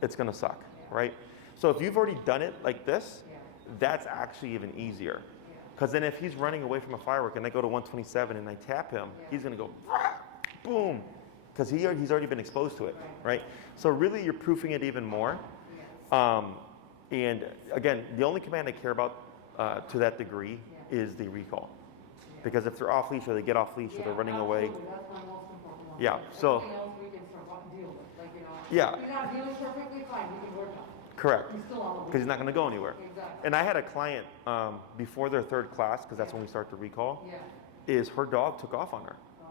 It's gonna suck, right? So if you've already done it like this, Yeah. that's actually even easier. Yeah. Because then if he's running away from a firework and I go to 127 and I tap him, Yeah. he's gonna go, boom, because he's already been exposed to it, right? So really you're proofing it even more. Yeah. And again, the only command I care about to that degree Yeah. is the recall. Yeah. Because if they're off leash or they get off leash or they're running away, Absolutely. That's my most important one. Yeah, so- Everything else we can sort of deal with. Like, Yeah. He's not dealing perfectly fine, we can work on it. correct, He's still on the because he's not gonna go anywhere. Exactly. And I had a client before their 3rd class, because that's when we start to recall, Yeah. is her dog took off on her. Oh.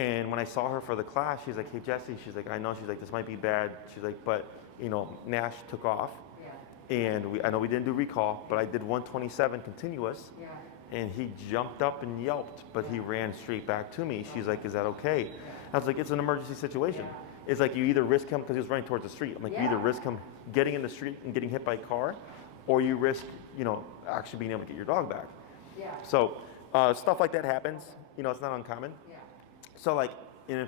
And when I saw her for the class, she's like, hey, Jesse, she's like, I know, she's like, this might be bad. She's like, but, Nash took off. Yeah. And I know we didn't do recall, but I did 127 continuous. Yeah. And he jumped up and yelped, but he ran straight back to me. She's like, is that okay? I was like, it's an emergency situation. It's like you either risk him, because he was running towards the street. I'm like, you either risk him getting in the street and getting hit by a car, or you risk, actually being able to get your dog back. Yeah. So stuff like that happens. It's not uncommon. Yeah. So like,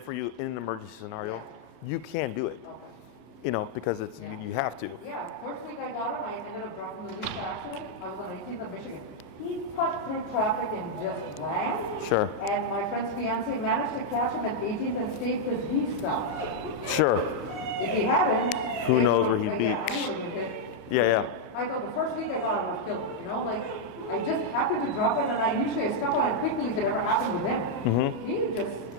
for you in an emergency scenario, you can do it. Okay. Because it's you have to. Yeah, first week I got him, I ended up dropping the leash accident. I was on 18th of Michigan. He cut through traffic and just ran. Sure. And my friend's fiance managed to catch him at 18th and State because he stopped. Sure. If he hadn't, who knows where he'd be? Yeah, I knew where he'd hit. Yeah. I thought the first week I thought I was killed. I just happened to drop it, and I usually step on it quickly if it ever happened with him. Mm-hmm.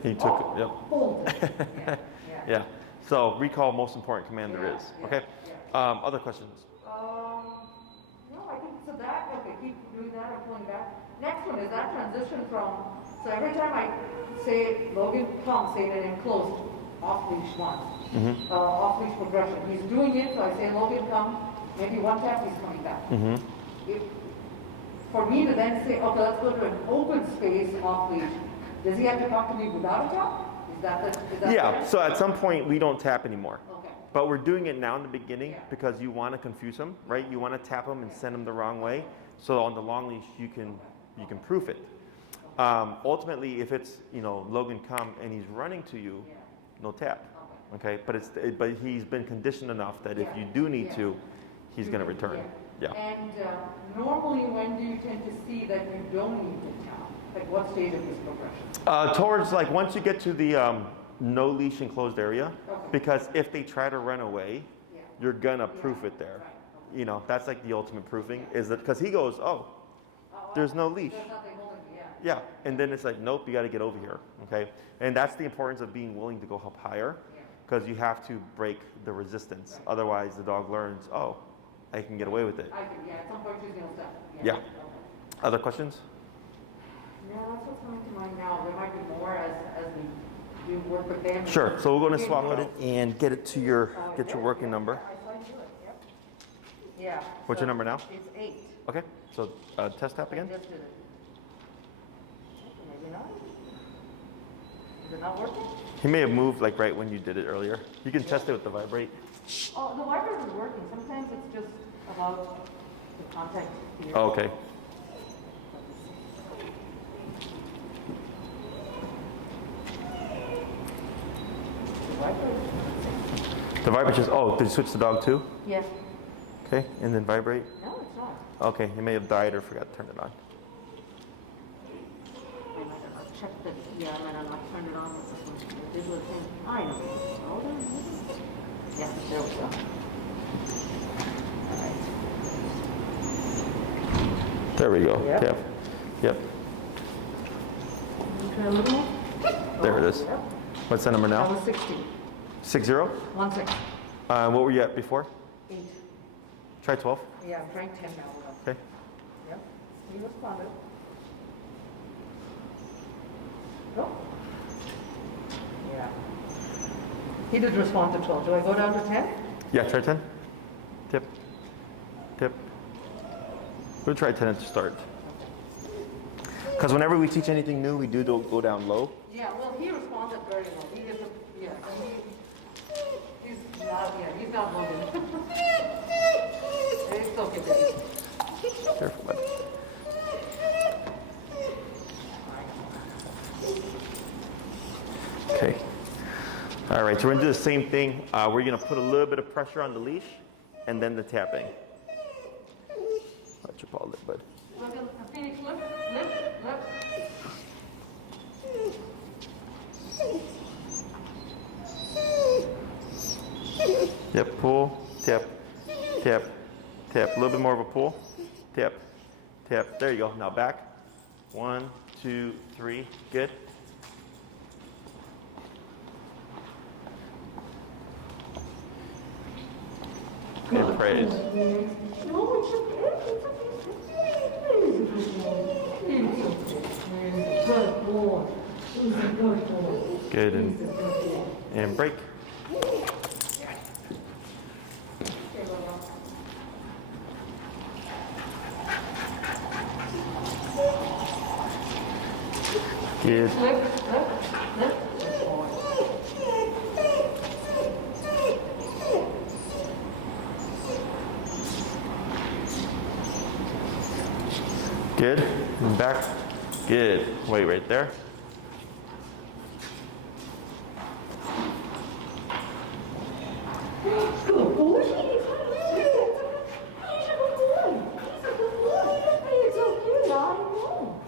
He took it. Yep. Pulled it. Yeah. So recall most important command there is. Okay. Other questions? No, I think so. Okay, keep doing that or pulling back. Next one is that transition from. So every time I say Logan, come, say it in enclosed off leash one, off leash progression. He's doing it, so I say Logan, come. Maybe one tap, he's coming back. For me to then say, okay, let's go to an open space off leash. Does he have to talk to me without a tap? Is that yeah. fair? So at some point we don't tap anymore. Okay. But we're doing it now in the beginning because you want to confuse him, right? You want to tap him and send him the wrong way. So on the long leash you can proof it. Ultimately, if it's Logan come and he's running to you, no tap. Okay. But he's been conditioned enough that if you do need to, he's going to return. Yeah. And normally, when do you tend to see that you don't need to tap? Like what stage of this progression? Towards once you get to the no leash enclosed area, because if they try to run away, you're gonna proof it there. Right. That's like the ultimate proofing is that because he goes, there's no leash. There's nothing holding me, Yeah, and then it's like, nope, you got to get over here. Okay, and that's the importance of being willing to go up higher, because you have to break the resistance. Right. Otherwise, the dog learns, I can get away with it. At some point she's gonna stop. Yeah. Other questions? No, that's what's coming to mind now. There might be more as we do work with them. Sure. So we're going to swap it and get it to your working number. Yeah. What's your number now? It's 8. Okay. So test tap again. I just did it. Maybe not. Is it not working? He may have moved right when you did it earlier. You can test it with the vibrate. Oh, the vibrator is working. Sometimes it's just about the contact here. Oh, okay. The vibrate just, did you switch the dog too? Yes. Okay, and then vibrate? No, it's not. Okay, he may have died or forgot to turn it on. I might have not checked it. Yeah, I might have not turned it on. This was him. I know. Hold on. Yeah, there we go. All right. There we go. Yep. Yep. Try a little more? There it is. Yep. What's the number That now? was 60. 60? 1 6. What were you at before? 8. Try 12. Yeah, I'm trying 10 now. Okay. Yep. He responded. Go. Yeah. He did respond to 12. Do I go down to 10? Yeah, try 10. Tip. Tip. We'll try 10 at the start. Because whenever we teach anything new, we do go down low. Yeah, well, he responded very well. He is he's not moving. It's okay, baby. Careful, bud. Okay. All right, so we're going to do the same thing. We're going to put a little bit of pressure on the leash and then the tapping. Watch your paw lip, bud. Phoenix, lift. Yep, pull, tap, tap, tap. A little bit more of a pull. Tap, tap. There you go. Now back. 1, 2, 3. Good. And praise. Good. And break. Good. Lift. Good boy. Good. And back. Good. Wait right there. Good boy. He's a good boy. He's so cute. I know.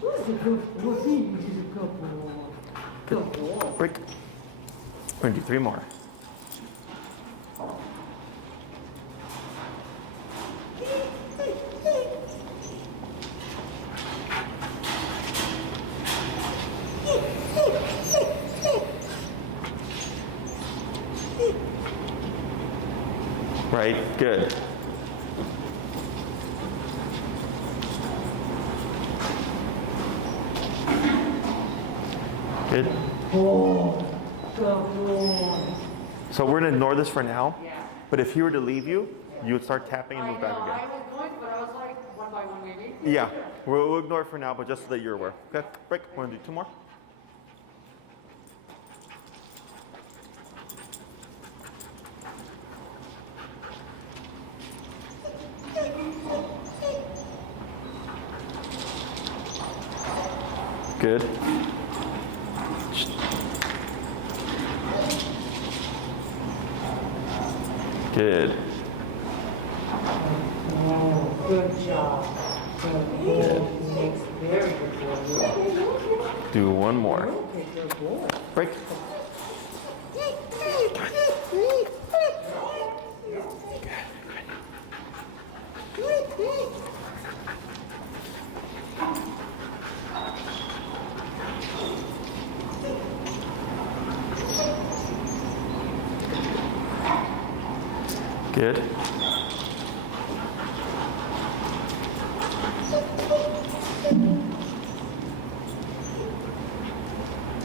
Who's a good boy? He's a good boy. Good boy. Break. We're gonna do 3 more. Right, good. Good. Oh, good boy. So we're gonna ignore this for now, Yeah. but if he were to leave you, you would start tapping and I move know, back again. I was going, but I was like, one by one maybe. Yeah, we'll ignore it for now, but just so that you're aware. Okay, break. We're gonna do 2 more. Good. Good. Oh, good job. Good. Makes very good boy. Do 1 more. Okay, good boy. Break. Good.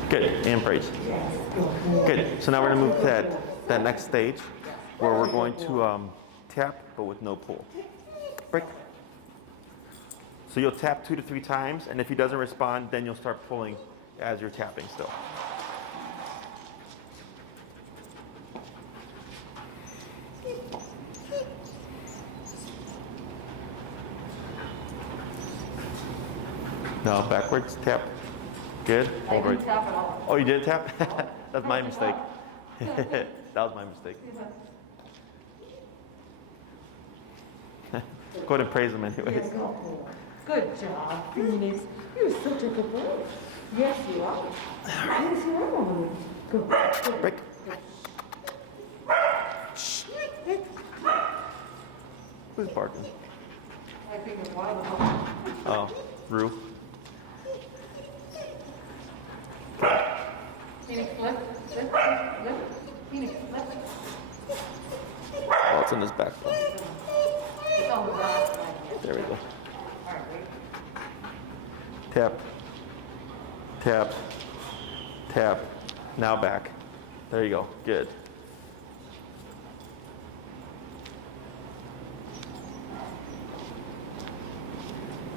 Good, and praise. Good, so now we're gonna move to that next stage where we're going to tap, but with no pull. Break. So you'll tap 2 to 3 times, and if he doesn't respond, then you'll start pulling as you're tapping still. No, backwards, tap. Good. I Hold didn't right. tap at all. Oh, you did tap? That's my mistake. That was my mistake. Go ahead and praise him anyways. Good job, Phoenix. You're such a good boy. Yes, you are. Yes, you are, Mama. Good. Good. Break. Who's barking? I think it's one of them. Oh, Rue. Phoenix, lift. Phoenix, lift. Oh, it's in his back. It's on the back. There we go. All right, wait. Tap. Tap. Tap. Now back. There you go. Good.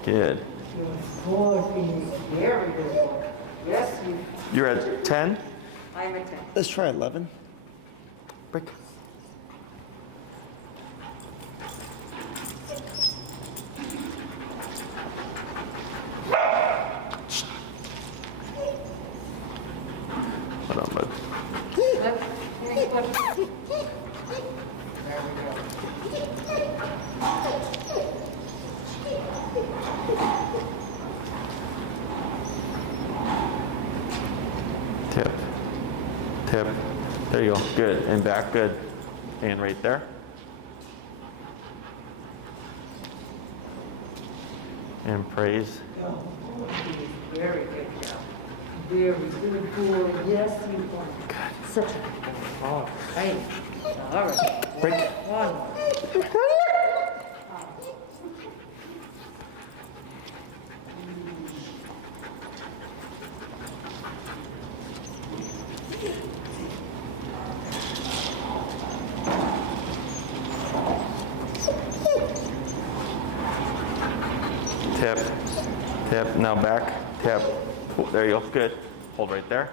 Good. Good boy, Phoenix. Very good boy. Yes, you. You're at 10. I'm a 10. Let's try 11. Break. Hold on, bud. Lift. Phoenix, lift. There we go. Tip. Tip. There you go. Good. And back. Good. And right there. And praise. Oh, very good job. Very good boy. Yes, you are. Such a good boy. All right. All right. Break. One more. Tap. Tap. Now back. Tap. Cool. There you go. Good. Hold right there.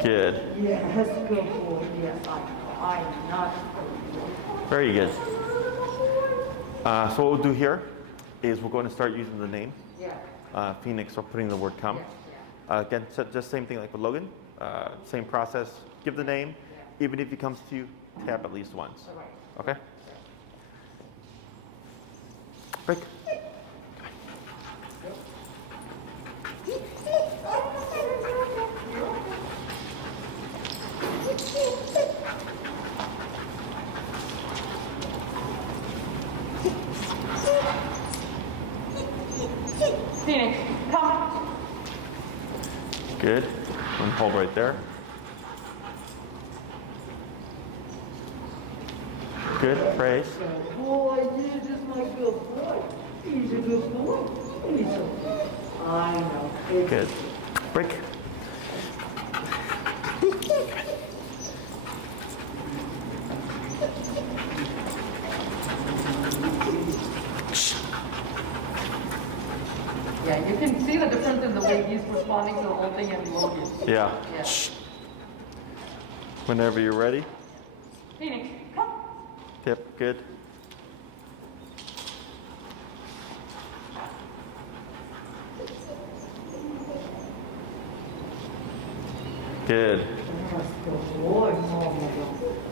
Good. Yes, good boy. Yes, I know. I'm not good boy. Very good. So what we'll do here is we're going to start using the name Yeah. Phoenix, or putting the word come. Yeah. Again, just same thing like with Logan. Same process. Give the name. Even if he comes to you, tap at least once. All right. Okay? Break. Phoenix, come. Good. And hold right there. Good. Praise. Good boy, this is my good boy. He's a good boy. He's a... I know. Good. Break. Yeah, you can see the difference in the way he's responding to the whole thing and Logan. Yeah. Yeah. Whenever you're ready. Phoenix, come. Tip. Good. Good. Good boy, Mama.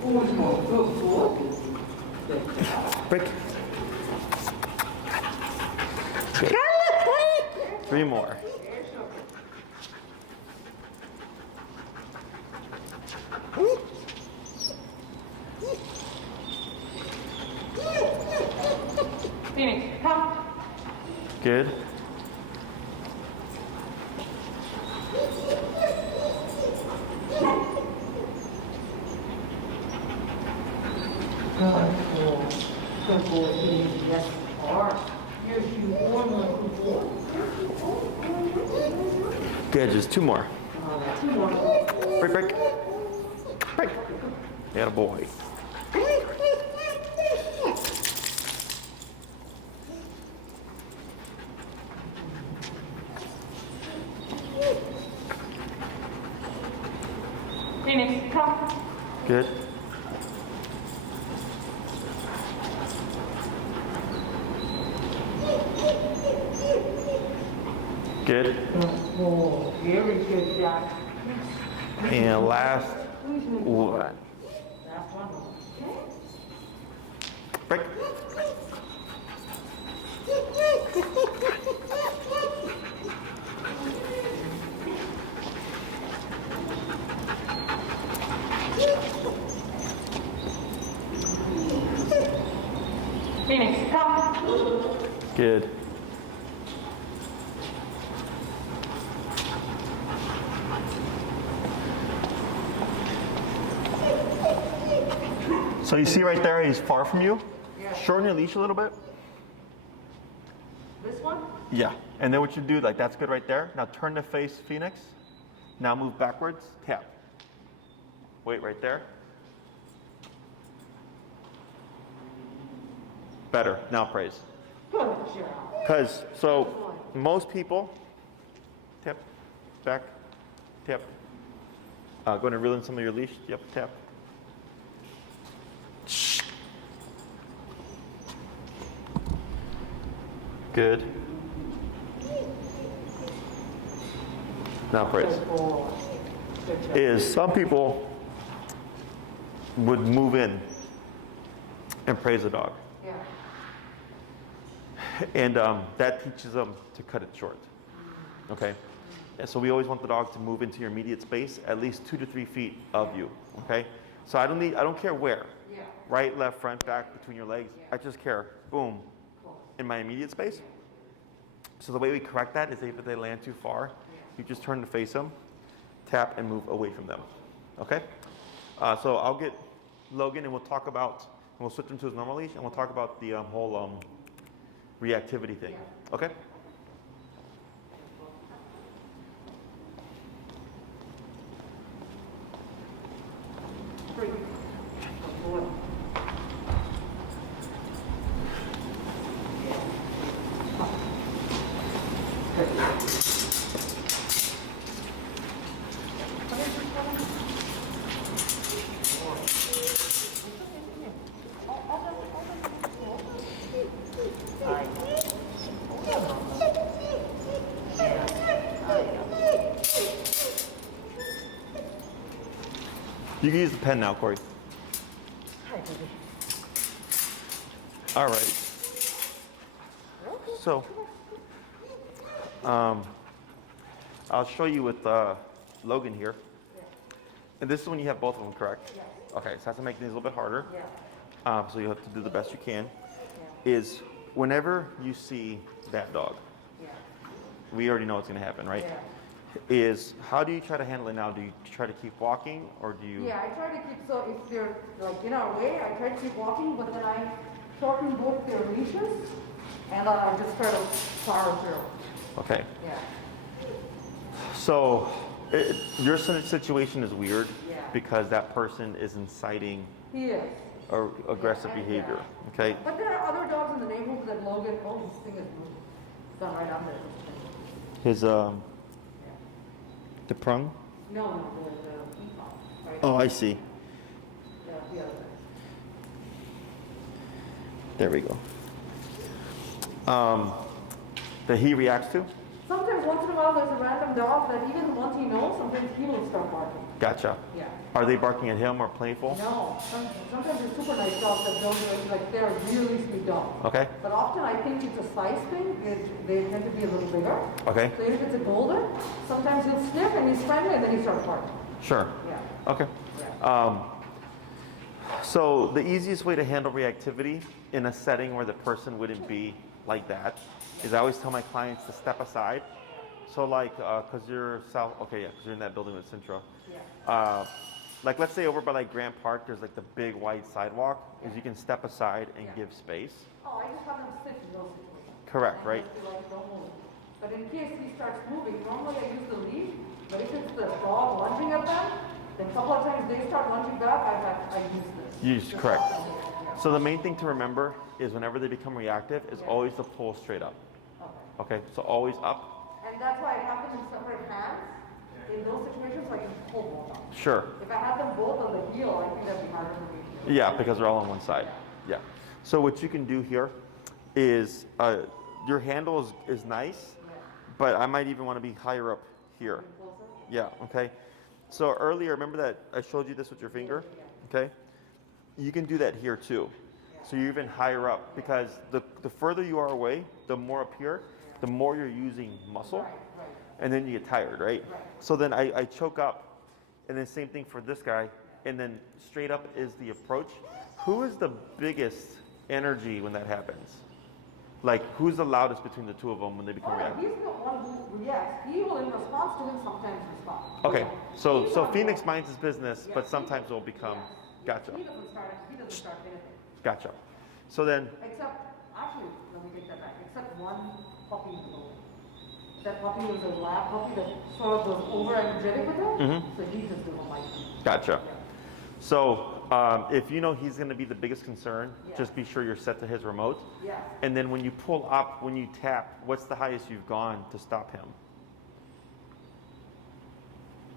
Who's my good boy? Break. Good. 3 more. Phoenix, come. Good. Good boy, Phoenix. Yes, you are. Yes, you are my good boy. Good. Just 2 more. 2 more. Break. Break. Break. Atta boy. Phoenix, come. Good. Good. Oh, very good, Jack. And last one. Last one. Break. Phoenix, come. Good. So you see right there, he's far from you. Yeah. Shorten your leash a little bit. This one? Yeah. And then what you do, like that's good right there. Now turn to face Phoenix. Now move backwards, tap. Wait right there. Better. Now praise. Good job. Because, so most people, tap, back, tap. Going to reel in some of your leash. Yep, tap. Good. Now praise. Good boy. Good job. Is some people would move in and praise the dog. Yeah. And that teaches them to cut it short. Okay? And so we always want the dog to move into your immediate space, at least 2 to 3 feet of you. Okay? So I don't care where. Yeah. Right, left, front, back, between your legs. I just care, boom, in my immediate space. So the way we correct that is if they land too far, you just turn to face them, tap, and move away from them. Okay? So I'll get Logan and we'll talk about, and we'll switch him to his normal leash, and we'll talk about the whole reactivity thing. Okay? Free. Good boy. You can use the pen now, Corey. Hi, baby. All right. So, I'll show you with Logan here. Yeah. And this is when you have both of them, correct? Yes. Okay, so that's to make things a little bit harder. Yeah. So you have to do the best you can. Yeah. Is whenever you see that dog, Yeah. we already know what's going to happen, right? Yeah. Is how do you try to handle it now? Do you try to keep walking, or do you? Yeah, I try to keep, so if they're like in our way, I try to keep walking, but then I shorten both their leashes, and I just try to power through. Okay. Yeah. So your situation is weird Yeah. because that person is inciting He is. aggressive Yeah, behavior. yeah. Okay. But there are other dogs in the neighborhood that Logan, oh, this thing is moving. It's gone right on there. His Yeah. the prong. No, the peacock. Right? Oh, I see. Yeah, the other side. There we go. That he reacts to. Sometimes once in a while there's a random dog that even once he knows, sometimes he will start barking. Gotcha. Yeah. Are they barking at him or playful? No, sometimes they're super nice dogs that don't do it, like they're really sweet dogs. Okay. But often I think it's a size thing. They tend to be a little bigger. Okay. So if it's a golden, sometimes he'll sniff and he's friendly and then he starts barking. Sure. Yeah. Okay. Yeah. So the easiest way to handle reactivity in a setting where the person wouldn't be like that is I always tell my clients to step aside. So like, cause you're south, okay, yeah, cause you're in that building with Sintra. Yeah. Like let's say over by like Grant Park, there's like the big wide sidewalk, is you can step aside and give space. Oh, I just have them sit in those situations. Correct, And right? just be like, don't move. But in case he starts moving, normally I use the lead, but if it's the dog lunging at them, then a couple of times they start lunging back, I use this. Use, Just correct. stop them. Yeah. So the main thing to remember is whenever they become reactive is always to pull straight up. Okay. Okay, so always up. And that's why I have them in separate hands. In those situations, I can pull both up. Sure. If I had them both on the heel, I think that'd be harder for me to do. Yeah, because they're all on one side. Yeah. So what you can do here is your handle is nice, but I might even want to be higher up here. Closer? Yeah, okay. So earlier, remember that I showed you this with your finger? Okay. You can do that here too. So you're even higher up because the further you are away, the more up here, the more you're using muscle. Right, right. And then you get tired, right? Right. So then I choke up, and then same thing for this guy, and then straight up is the approach. Who is the biggest energy when that happens? Like, who's the loudest between the two of them when they become Oh, reactive? he's the one who reacts. He will, in response to him, sometimes respond. Okay, so He's so not Phoenix one. minds his business, Yeah, but sometimes it'll become, Yes. gotcha, He doesn't start anything. gotcha. So then, Except, actually, let me take that back. Except one puppy blow. That puppy was a lab puppy that sort of was over energetic with him. Mhm. So he just didn't like him. gotcha. Yeah. So if you know he's going to be the biggest concern, Yeah. just be sure you're set to his remote. Yeah. And then when you pull up, when you tap, what's the highest you've gone to stop him?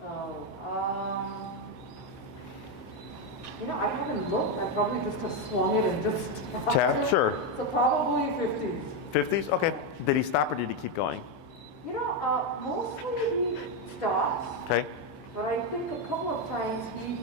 Oh, I haven't looked. I probably just have swung it and just Tap, sure. So probably 50s. 50s? Okay. Did he stop or did he keep going? Mostly he stops, Okay. but I think a couple of times he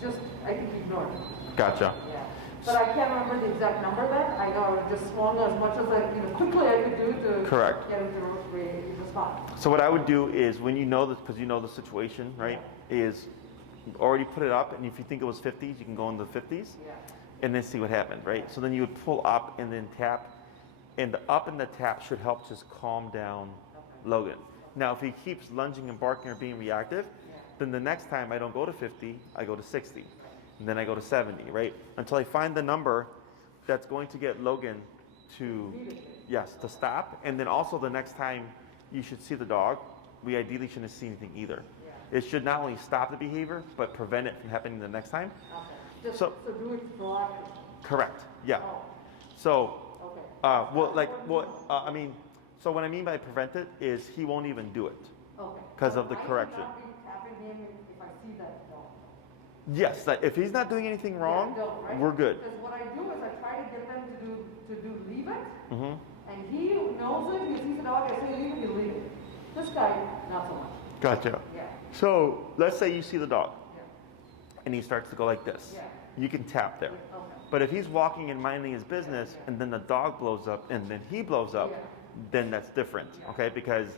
just, I think he ignored it. Gotcha. Yeah. But I can't remember the exact number then. I know I just swung as much as quickly I could do to Correct. get him to respond. So what I would do is when you know this, because you know the situation, right, is already put it up, and if you think it was 50s, you can go in the 50s, Yeah. and then see what happened, right? So then you would pull up and then tap, and the up and the tap should help just calm down Logan. Now, if he keeps lunging and barking or being reactive, then the next time I don't go to 50, I go to 60, and then I go to 70, right? Until I find the number that's going to get Logan to, yes, to stop. And then also the next time you should see the dog, we ideally shouldn't see anything either. It should not only stop the behavior, but prevent it from happening the next time. Okay. So- So do it proactively. Correct, yeah. Oh, So, okay. so what I mean by prevent it is he won't even do it. Okay. 'Cause of the I should correction. not be tapping him if I see that dog. Yes, that if he's not doing anything wrong, Yeah, no, right? we're good. Because what I do is I try to get them to do leave it, Hmm. and he knows it. He sees the dog. I say leave it. He leave it. This guy, not so much. Gotcha. Yeah. So let's say you see the dog, Yeah. and he starts to go like this, Yeah. you can tap there. Okay. But if he's walking and minding his business, and then the dog blows up, and then he blows up, Yeah. then that's different, okay? Because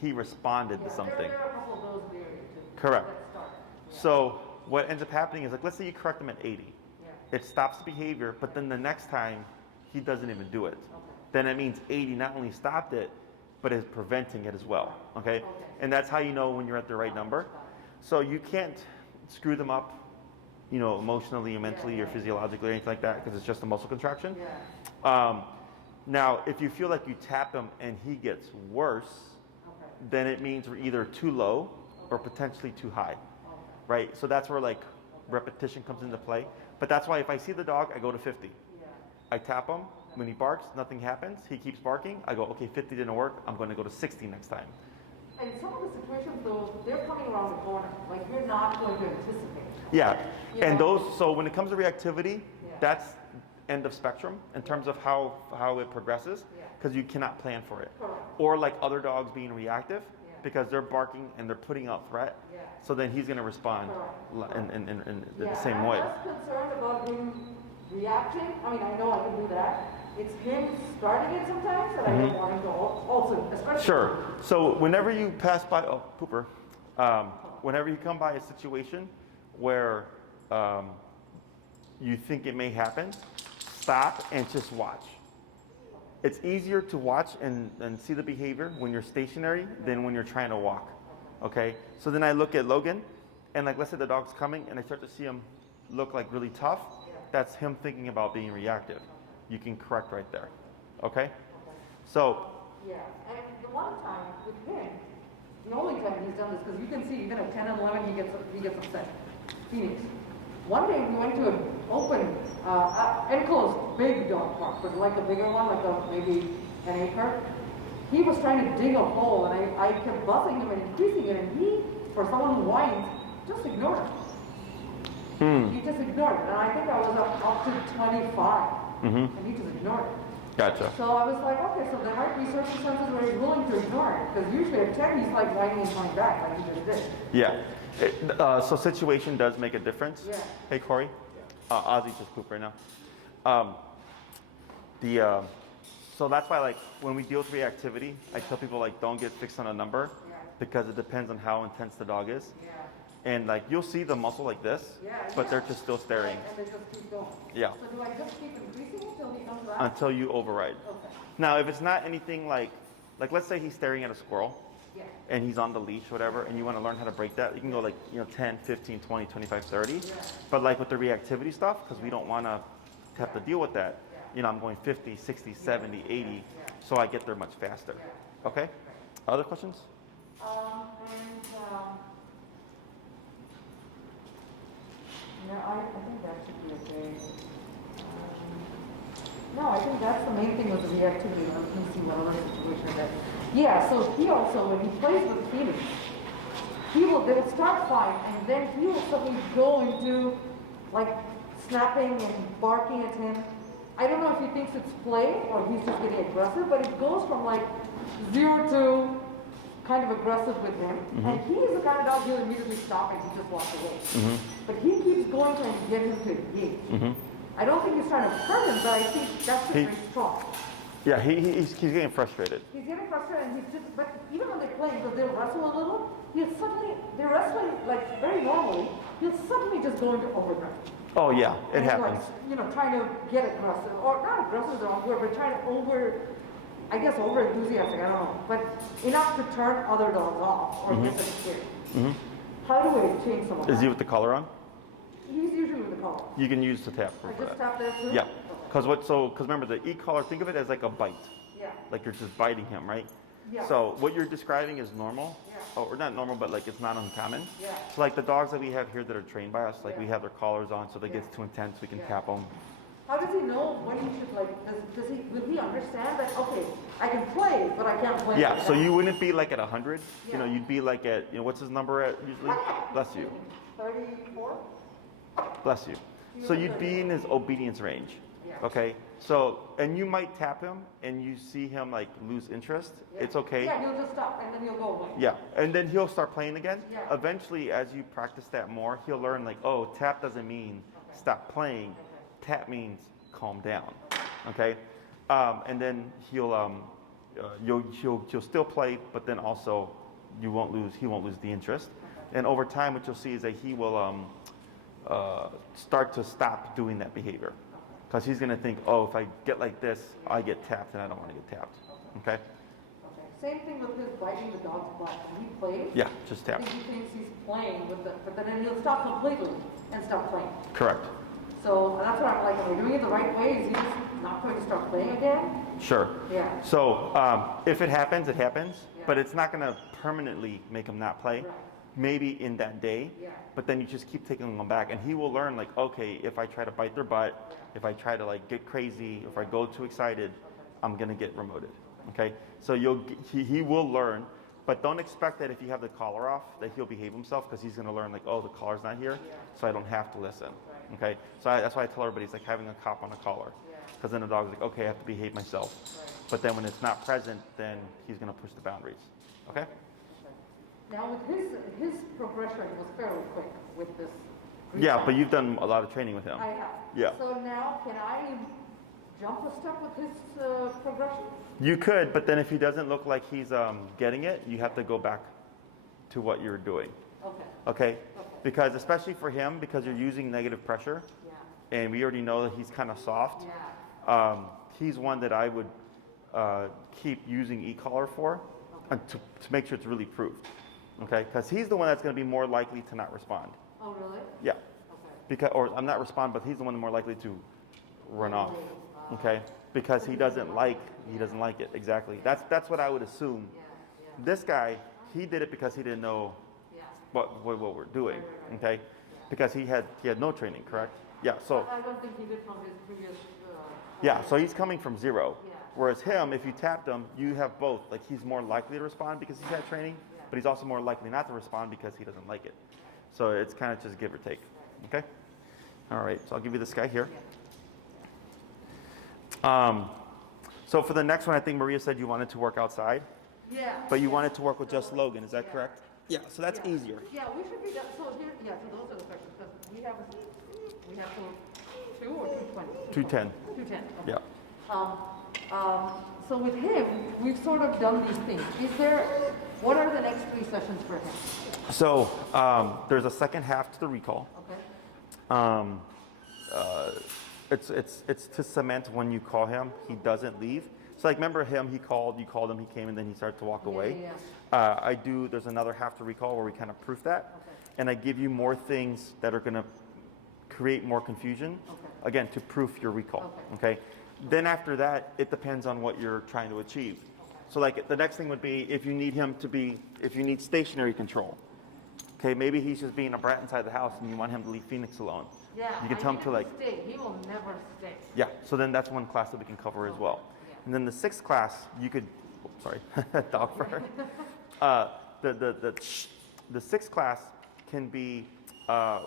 he responded to Yeah, something. there are a couple of those there too. Correct. Let's start. Yeah. So what ends up happening is, like, let's say you correct him at 80. Yeah. It stops the behavior, but then the next time, he doesn't even do it. Okay. Then it means 80 not only stopped it, but is preventing it as well, okay? Okay. And that's how you know when you're at the right number. So you can't screw them up, you know, emotionally or mentally or physiologically or anything like that, because it's just a muscle contraction. Yeah. Now, if you feel like you tap him and he gets worse, Okay. then it means we're either too low or potentially too high, Okay. right? So that's where like repetition comes into play. But that's why if I see the dog, I go to 50. Yeah. I tap him. When he barks, nothing happens. He keeps barking. I go, okay, 50 didn't work. I'm going to go to 60 next time. And some of the situations, though, they're coming around the corner. Like, you're not going to anticipate. Yeah. You And know? those, so when it comes to reactivity, Yeah. that's end of spectrum in terms of how it progresses, Yeah. because you cannot plan for it. Correct. Or like other dogs being reactive, Yeah. because they're barking and they're putting out threat. Yeah. So then he's going to respond Correct. in Yeah, the same I'm way. less concerned about him reacting. I mean, I know I can do that. It's him starting it sometimes that I don't want him to also, especially. Sure. So whenever you pass by, oh, pooper, whenever you come by a situation where you think it may happen, stop and just watch. It's easier to watch and see the behavior when you're stationary than when you're trying to walk. Okay? So then I look at Logan, and like, let's say the dog's coming, and I start to see him look like really tough. That's him thinking about being reactive. You can correct right there. Okay? So, Yeah, and the one time with him, the only time he's done this, because you can see even at 10 and 11 he gets upset. Phoenix. One day we went to an open, enclosed big dog park, but like a bigger one, like maybe an acre. He was trying to dig a hole, and I kept buzzing him and increasing it, and he, for someone who whines, just ignored it. He just ignored it, and I think I was up to 25, and he just ignored it. gotcha. So I was like, okay, so there might be circumstances where he's willing to ignore it, because usually at 10 he's like whining and coming back, like he just did. Yeah. So situation does make a difference. Yeah. Hey, Corey. Ozzy just pooped right now. So that's why, like, when we deal with reactivity, I tell people, like, don't get fixed on a number, because it depends on how intense the dog is. Yeah. And like, you'll see the muscle like this, but they're just still staring. And they just keep going. Yeah. So do I just keep increasing it till he comes back? Until you override. Okay. Now, if it's not anything like let's say he's staring at a squirrel, Yeah. and he's on the leash, whatever, and you want to learn how to break that, you can go like, 10, 15, 20, 25, 30. Yeah. But like with the reactivity stuff, because we don't want to have to deal with that, I'm going 50, 60, 70, 80, so I get there much faster. Okay? Other questions? Yeah, I think that should be okay. No, I think that's the main thing with the reactivity. Let me see what other situation that. Yeah, so he also, when he plays with Phoenix, they will start fine, and then he will suddenly go into like snapping and barking at him. I don't know if he thinks it's play or he's just getting aggressive, but it goes from like 0 to kind of aggressive with him. And he is the kind of dog he'll immediately stop and he just walks away. But he keeps going trying to get him to engage. I don't think he's trying to hurt him, but I think that's just very strong. Yeah, he's getting frustrated. He's getting frustrated, and he's just, but even when they're playing, because they'll wrestle a little, they're wrestling like very normally, he'll suddenly just go into overdrive. Oh yeah, it And happens. like, trying to get aggressive, or not aggressive is the wrong word, but trying to over enthusiastic, I don't know, but enough to turn other dogs off or get them scared. How do I change someone? Is he with the collar on? He's usually with the collar. You can use the tap I for just that. tap there too? Yeah, because remember the e-collar, think of it as like a bite. Yeah. Like you're just biting him, right? Yeah. So what you're describing is normal, Yeah. or not normal, but like it's not uncommon. Yeah. So like the dogs that we have here that are trained by us, like Yeah. we have their collars on, so they Yeah. get too intense, we can Yeah. tap them. How does he know when he should will he understand that, okay, I can play, but I can't play? Yeah, like so that? you wouldn't be like at 100, Yeah. you'd be like at, what's his number at usually? Bless you, 34? bless you. So you'd be in his obedience range, Yeah. okay? So, and you might tap him and you see him like lose interest. Yeah. It's okay. Yeah, he'll just stop and then he'll go away. Yeah, and then he'll start playing again. Yeah. Eventually, as you practice that more, he'll learn like, oh, tap doesn't mean stop playing. Tap means calm down. Okay, and then he'll still play, but then also he won't lose the interest. And over time, what you'll see is that he will start to stop doing that behavior, because he's going to think, oh, if I get like this, I get tapped, and I don't want to get tapped. Okay. Okay. Same thing with his biting the dog's butt. When he plays, Yeah, just tap. I think he thinks he's playing with the, but then he'll stop completely and stop playing. Correct. So that's what I'm like, am I doing it the right way? Is he just not going to start playing again? Sure. Yeah. So if it happens, it happens, Yeah. but it's not going to permanently make him not play. Right. Maybe in that day, Yeah. but then you just keep taking them back, and he will learn like, okay, if I try to bite their butt, if I try to like get crazy, if I go too excited, I'm gonna get remoted. Okay, so he will learn, but don't expect that if you have the collar off that he'll behave himself, because he's gonna learn like, oh, the collar's not here, so I don't have to listen. Okay, so that's why I tell everybody it's like having a cop on a collar, because then the dog's like, okay, I have to behave myself. But then when it's not present, then he's gonna push the boundaries. Okay. Now with his progression was fairly quick with this. Yeah, but you've done a lot of training with him. I have. Yeah. So now can I jump a step with his progression? You could, but then if he doesn't look like he's getting it, you have to go back to what you were doing. Okay. Okay? Because especially for him, because you're using negative pressure, Yeah. and we already know that he's kind of soft, Yeah. he's one that I would keep using e-collar for, to make sure it's really proved. Okay? Because he's the one that's going to be more likely to not respond. Oh really? Yeah. Okay. Because, or I'm not respond, but he's the one more likely to run off. Okay? Because he doesn't like it. Exactly. That's what I would assume. Yeah. Yeah. This guy, he did it because he didn't know Yeah. what we're doing. Right. Okay? Because he had no training, correct? Yeah. So I don't think he did from his previous. yeah. So he's coming from zero. Yeah. Whereas him, if you tapped him, you have both. Like he's more likely to respond because he's had training, but he's also more likely not to respond because he doesn't like it. So it's kind of just give or take. Okay? All right. So I'll give you this guy here. So for the next one, I think Maria said you wanted to work outside, Yeah. but you wanted to work with just Logan. Is that correct? Yeah. So that's easier. Yeah, we should be done. So here, yeah. So those are the questions because we have to 2 or 220. 210. 210. Okay. Yeah. So with him, we've sort of done these things. What are the next 3 sessions for him? So there's a second half to the recall. Okay. It's to cement when you call him, he doesn't leave. So like remember him, you called him, he came, and then he started to walk away. Yeah. There's another half to recall where we kind of proof that. Okay. And I give you more things that are gonna create more confusion, Okay. again, to proof your recall, okay? Then after that, it depends on what you're trying to achieve. So like the next thing would be if you need stationary control. Okay, maybe he's just being a brat inside the house and you want him to leave Phoenix alone. Yeah. You can tell him to like, stay. He will never stay. yeah, so then that's one class that we can cover as well. Yeah. And then the 6th class, you could, sorry, dog fur. The 6th class can be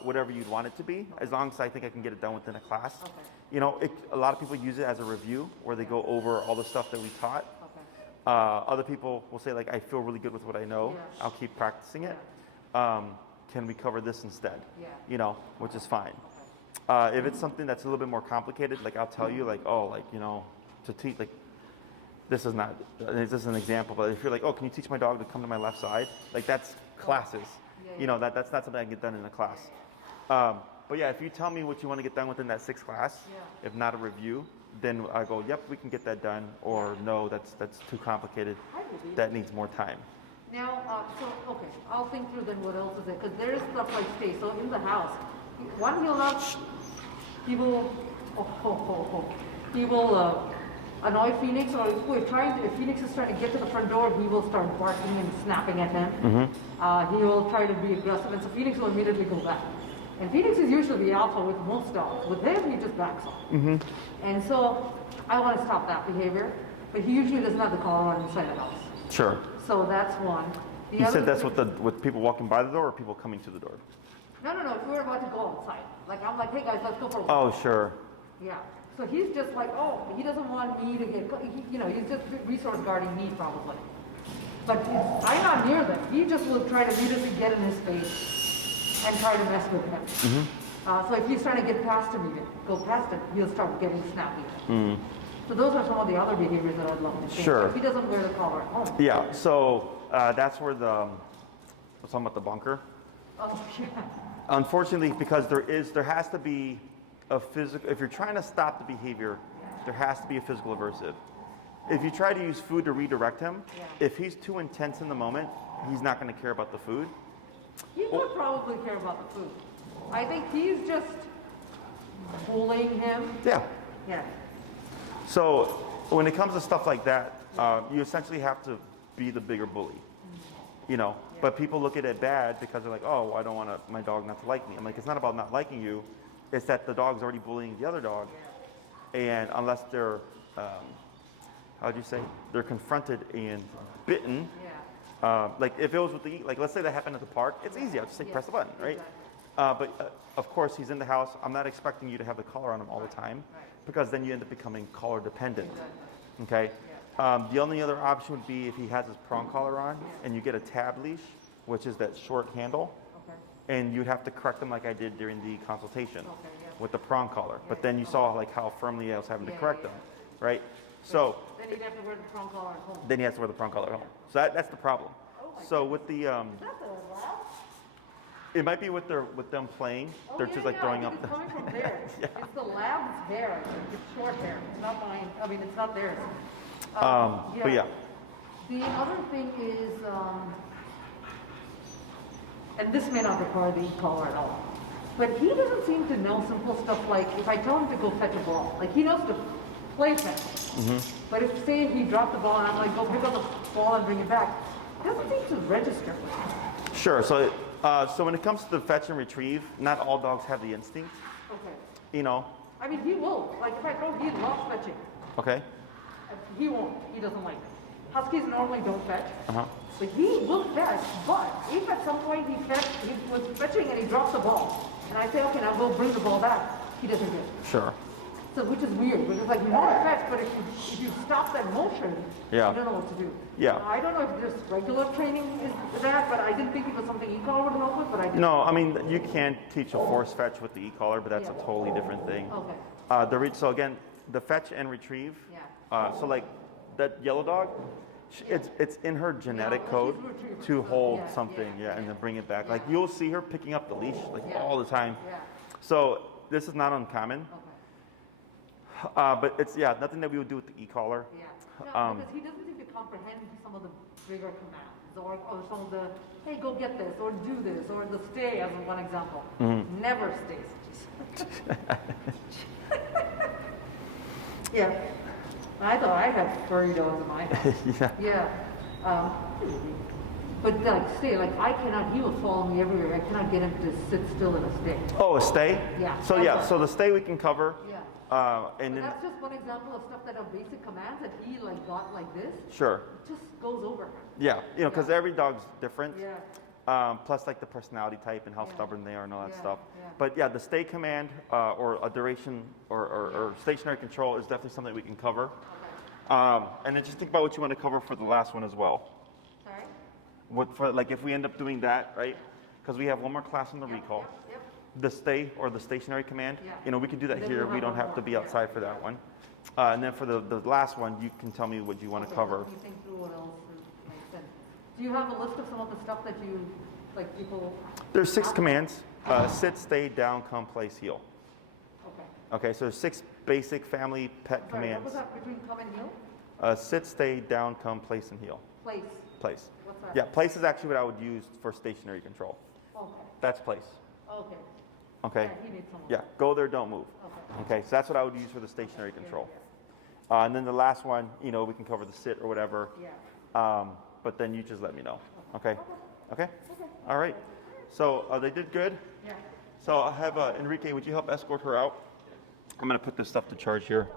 whatever you'd want it to be, as long as I think I can get it done within a class. Okay. You know, a lot of people use it as a review where they go over all the stuff that we taught. Okay. Other people will say like, I feel really good with what I know. Yeah. I'll keep practicing it. Can we cover this instead? Yeah. You know, which is fine. If it's something that's a little bit more complicated, like I'll tell you like, oh, like, you know, to teach, like, this is an example, but if you're like, oh, can you teach my dog to come to my left side? Like that's classes. Yeah, You know, that's not something I can get done in a class. But yeah, if you tell me what you want to get done within that 6th class, if not a review, then I go, yep, we can get that done, or no, that's too complicated. That needs more time. Now, okay, I'll think through then what else is there, because there is stuff like stay. So in the house, one, he will annoy Phoenix, or if Phoenix is trying to get to the front door, he will start barking and snapping at him. Mm-hmm. He will try to be aggressive, and so Phoenix will immediately go back. And Phoenix is usually the alpha with most dogs. With him, he just backs off. Mm-hmm. And so I want to stop that behavior, but he usually doesn't have the collar on inside the house. Sure. So that's one. You said that's with people walking by the door or people coming to the door? No. If we're about to go outside, like I'm like, hey guys, let's go for a walk. Oh, sure. Yeah. So he's just like, oh, he doesn't want me to get, he's just resource guarding me probably. But I'm not near them. He just will try to immediately get in his face and try to mess with him. So if he's trying to get past him, go past him, he'll start getting snappy. So those are some of the other behaviors that I'd love to change. Sure. If he doesn't wear the collar at home. Yeah, so that's where we're talking about the bunker. Oh, yeah. Unfortunately, because there has to be a physical, if you're trying to stop the behavior, there has to be a physical aversive. If you try to use food to redirect him, if he's too intense in the moment, he's not going to care about the food. He would probably care about the food. I think he's just bullying him. Yeah. Yeah. So when it comes to stuff like that, you essentially have to be the bigger bully, But people look at it bad because they're like, oh, I don't want my dog not to like me. I'm like, it's not about not liking you. It's that the dog's already bullying the other dog. And unless they're, they're confronted and bitten. Like if it was with like let's say that happened at the park, it's easy. I'll just say press the button, right? But of course he's in the house. I'm not expecting you to have the collar on him all the time because then you end up becoming collar dependent. Okay. The only other option would be if he has his prong collar on and you get a tab leash, which is that short handle, and you'd have to correct him like I did during the consultation with the prong collar. But then you saw like how firmly I was having to correct him, right? So then he'd have to wear the prong collar at home. then he has to wear the prong collar at home. So that's the problem. So with the Is that the lab? it might be with them playing. They're just like throwing up. It's coming from there. It's the lab's hair. It's short hair. It's not mine. I mean, it's not theirs. But yeah. The other thing is, and this may not require the e-collar at all, but he doesn't seem to know simple stuff like if I tell him to go fetch a ball, like he knows to play fetch. But if say he dropped the ball and I'm like, go pick up the ball and bring it back, it doesn't seem to register. Sure. So when it comes to the fetch and retrieve, not all dogs have the instinct. Okay. I mean, he will. Like if I throw, he loves fetching. Okay. He won't. He doesn't like it. Huskies normally don't fetch. But he will fetch. But if at some point he was fetching and he dropped the ball, and I say, okay, now go bring the ball back, he doesn't get it. Sure. So which is weird, because like you want to fetch, but if you stop that motion, you don't know what to do. Yeah. I don't know if just regular training is that, but I didn't think it was something e-collar would help with, but I did. No, I mean you can teach a force fetch with the e-collar, but that's a totally different thing. Okay. So again, the fetch and retrieve. So like that yellow dog, it's in her genetic code to hold something, and then bring it back. Like you'll see her picking up the leash like all the time. So this is not uncommon. But it's nothing that we would do with the e-collar. No, because he doesn't seem to comprehend some of the bigger commands, or some of the hey, go get this, or do this, or the stay as one example. Never stays. I thought I had furry dogs in my house. But like stay, like I cannot, he will follow me everywhere. I cannot get him to sit still in a stay. Oh, a stay? Yeah. So the stay we can cover. And then, that's just one example of stuff that are basic commands that he like got like this. Sure. It just goes over him. Yeah, because every dog's different. Plus like the personality type and how stubborn they are and all that stuff. But the stay command or a duration or stationary control is definitely something we can cover. And then just think about what you want to cover for the last one as well. Sorry? Like if we end up doing that, right? Because we have one more class on the recall. The stay or the stationary command, we can do that here. We don't have to be outside for that one. And then for the last one, you can tell me what you want to cover. Let me think through what else makes sense. Do you have a list of some of the stuff that you, like people... There's 6 commands. Sit, stay, down, come, place, heel. Okay, so there's 6 basic family pet commands. What was that between come and heel? Sit, stay, down, come, place, and heel. Place. What's that? Yeah, place is actually what I would use for stationary control. Okay. That's place. Okay. Okay. He needs someone. Yeah, go there, don't move. Okay, so that's what I would use for the stationary control. And then the last one, we can cover the sit or whatever. But then you just let me know. Okay? All right. So they did good. So I have Enrique, would you help escort her out? I'm going to put this stuff to charge here.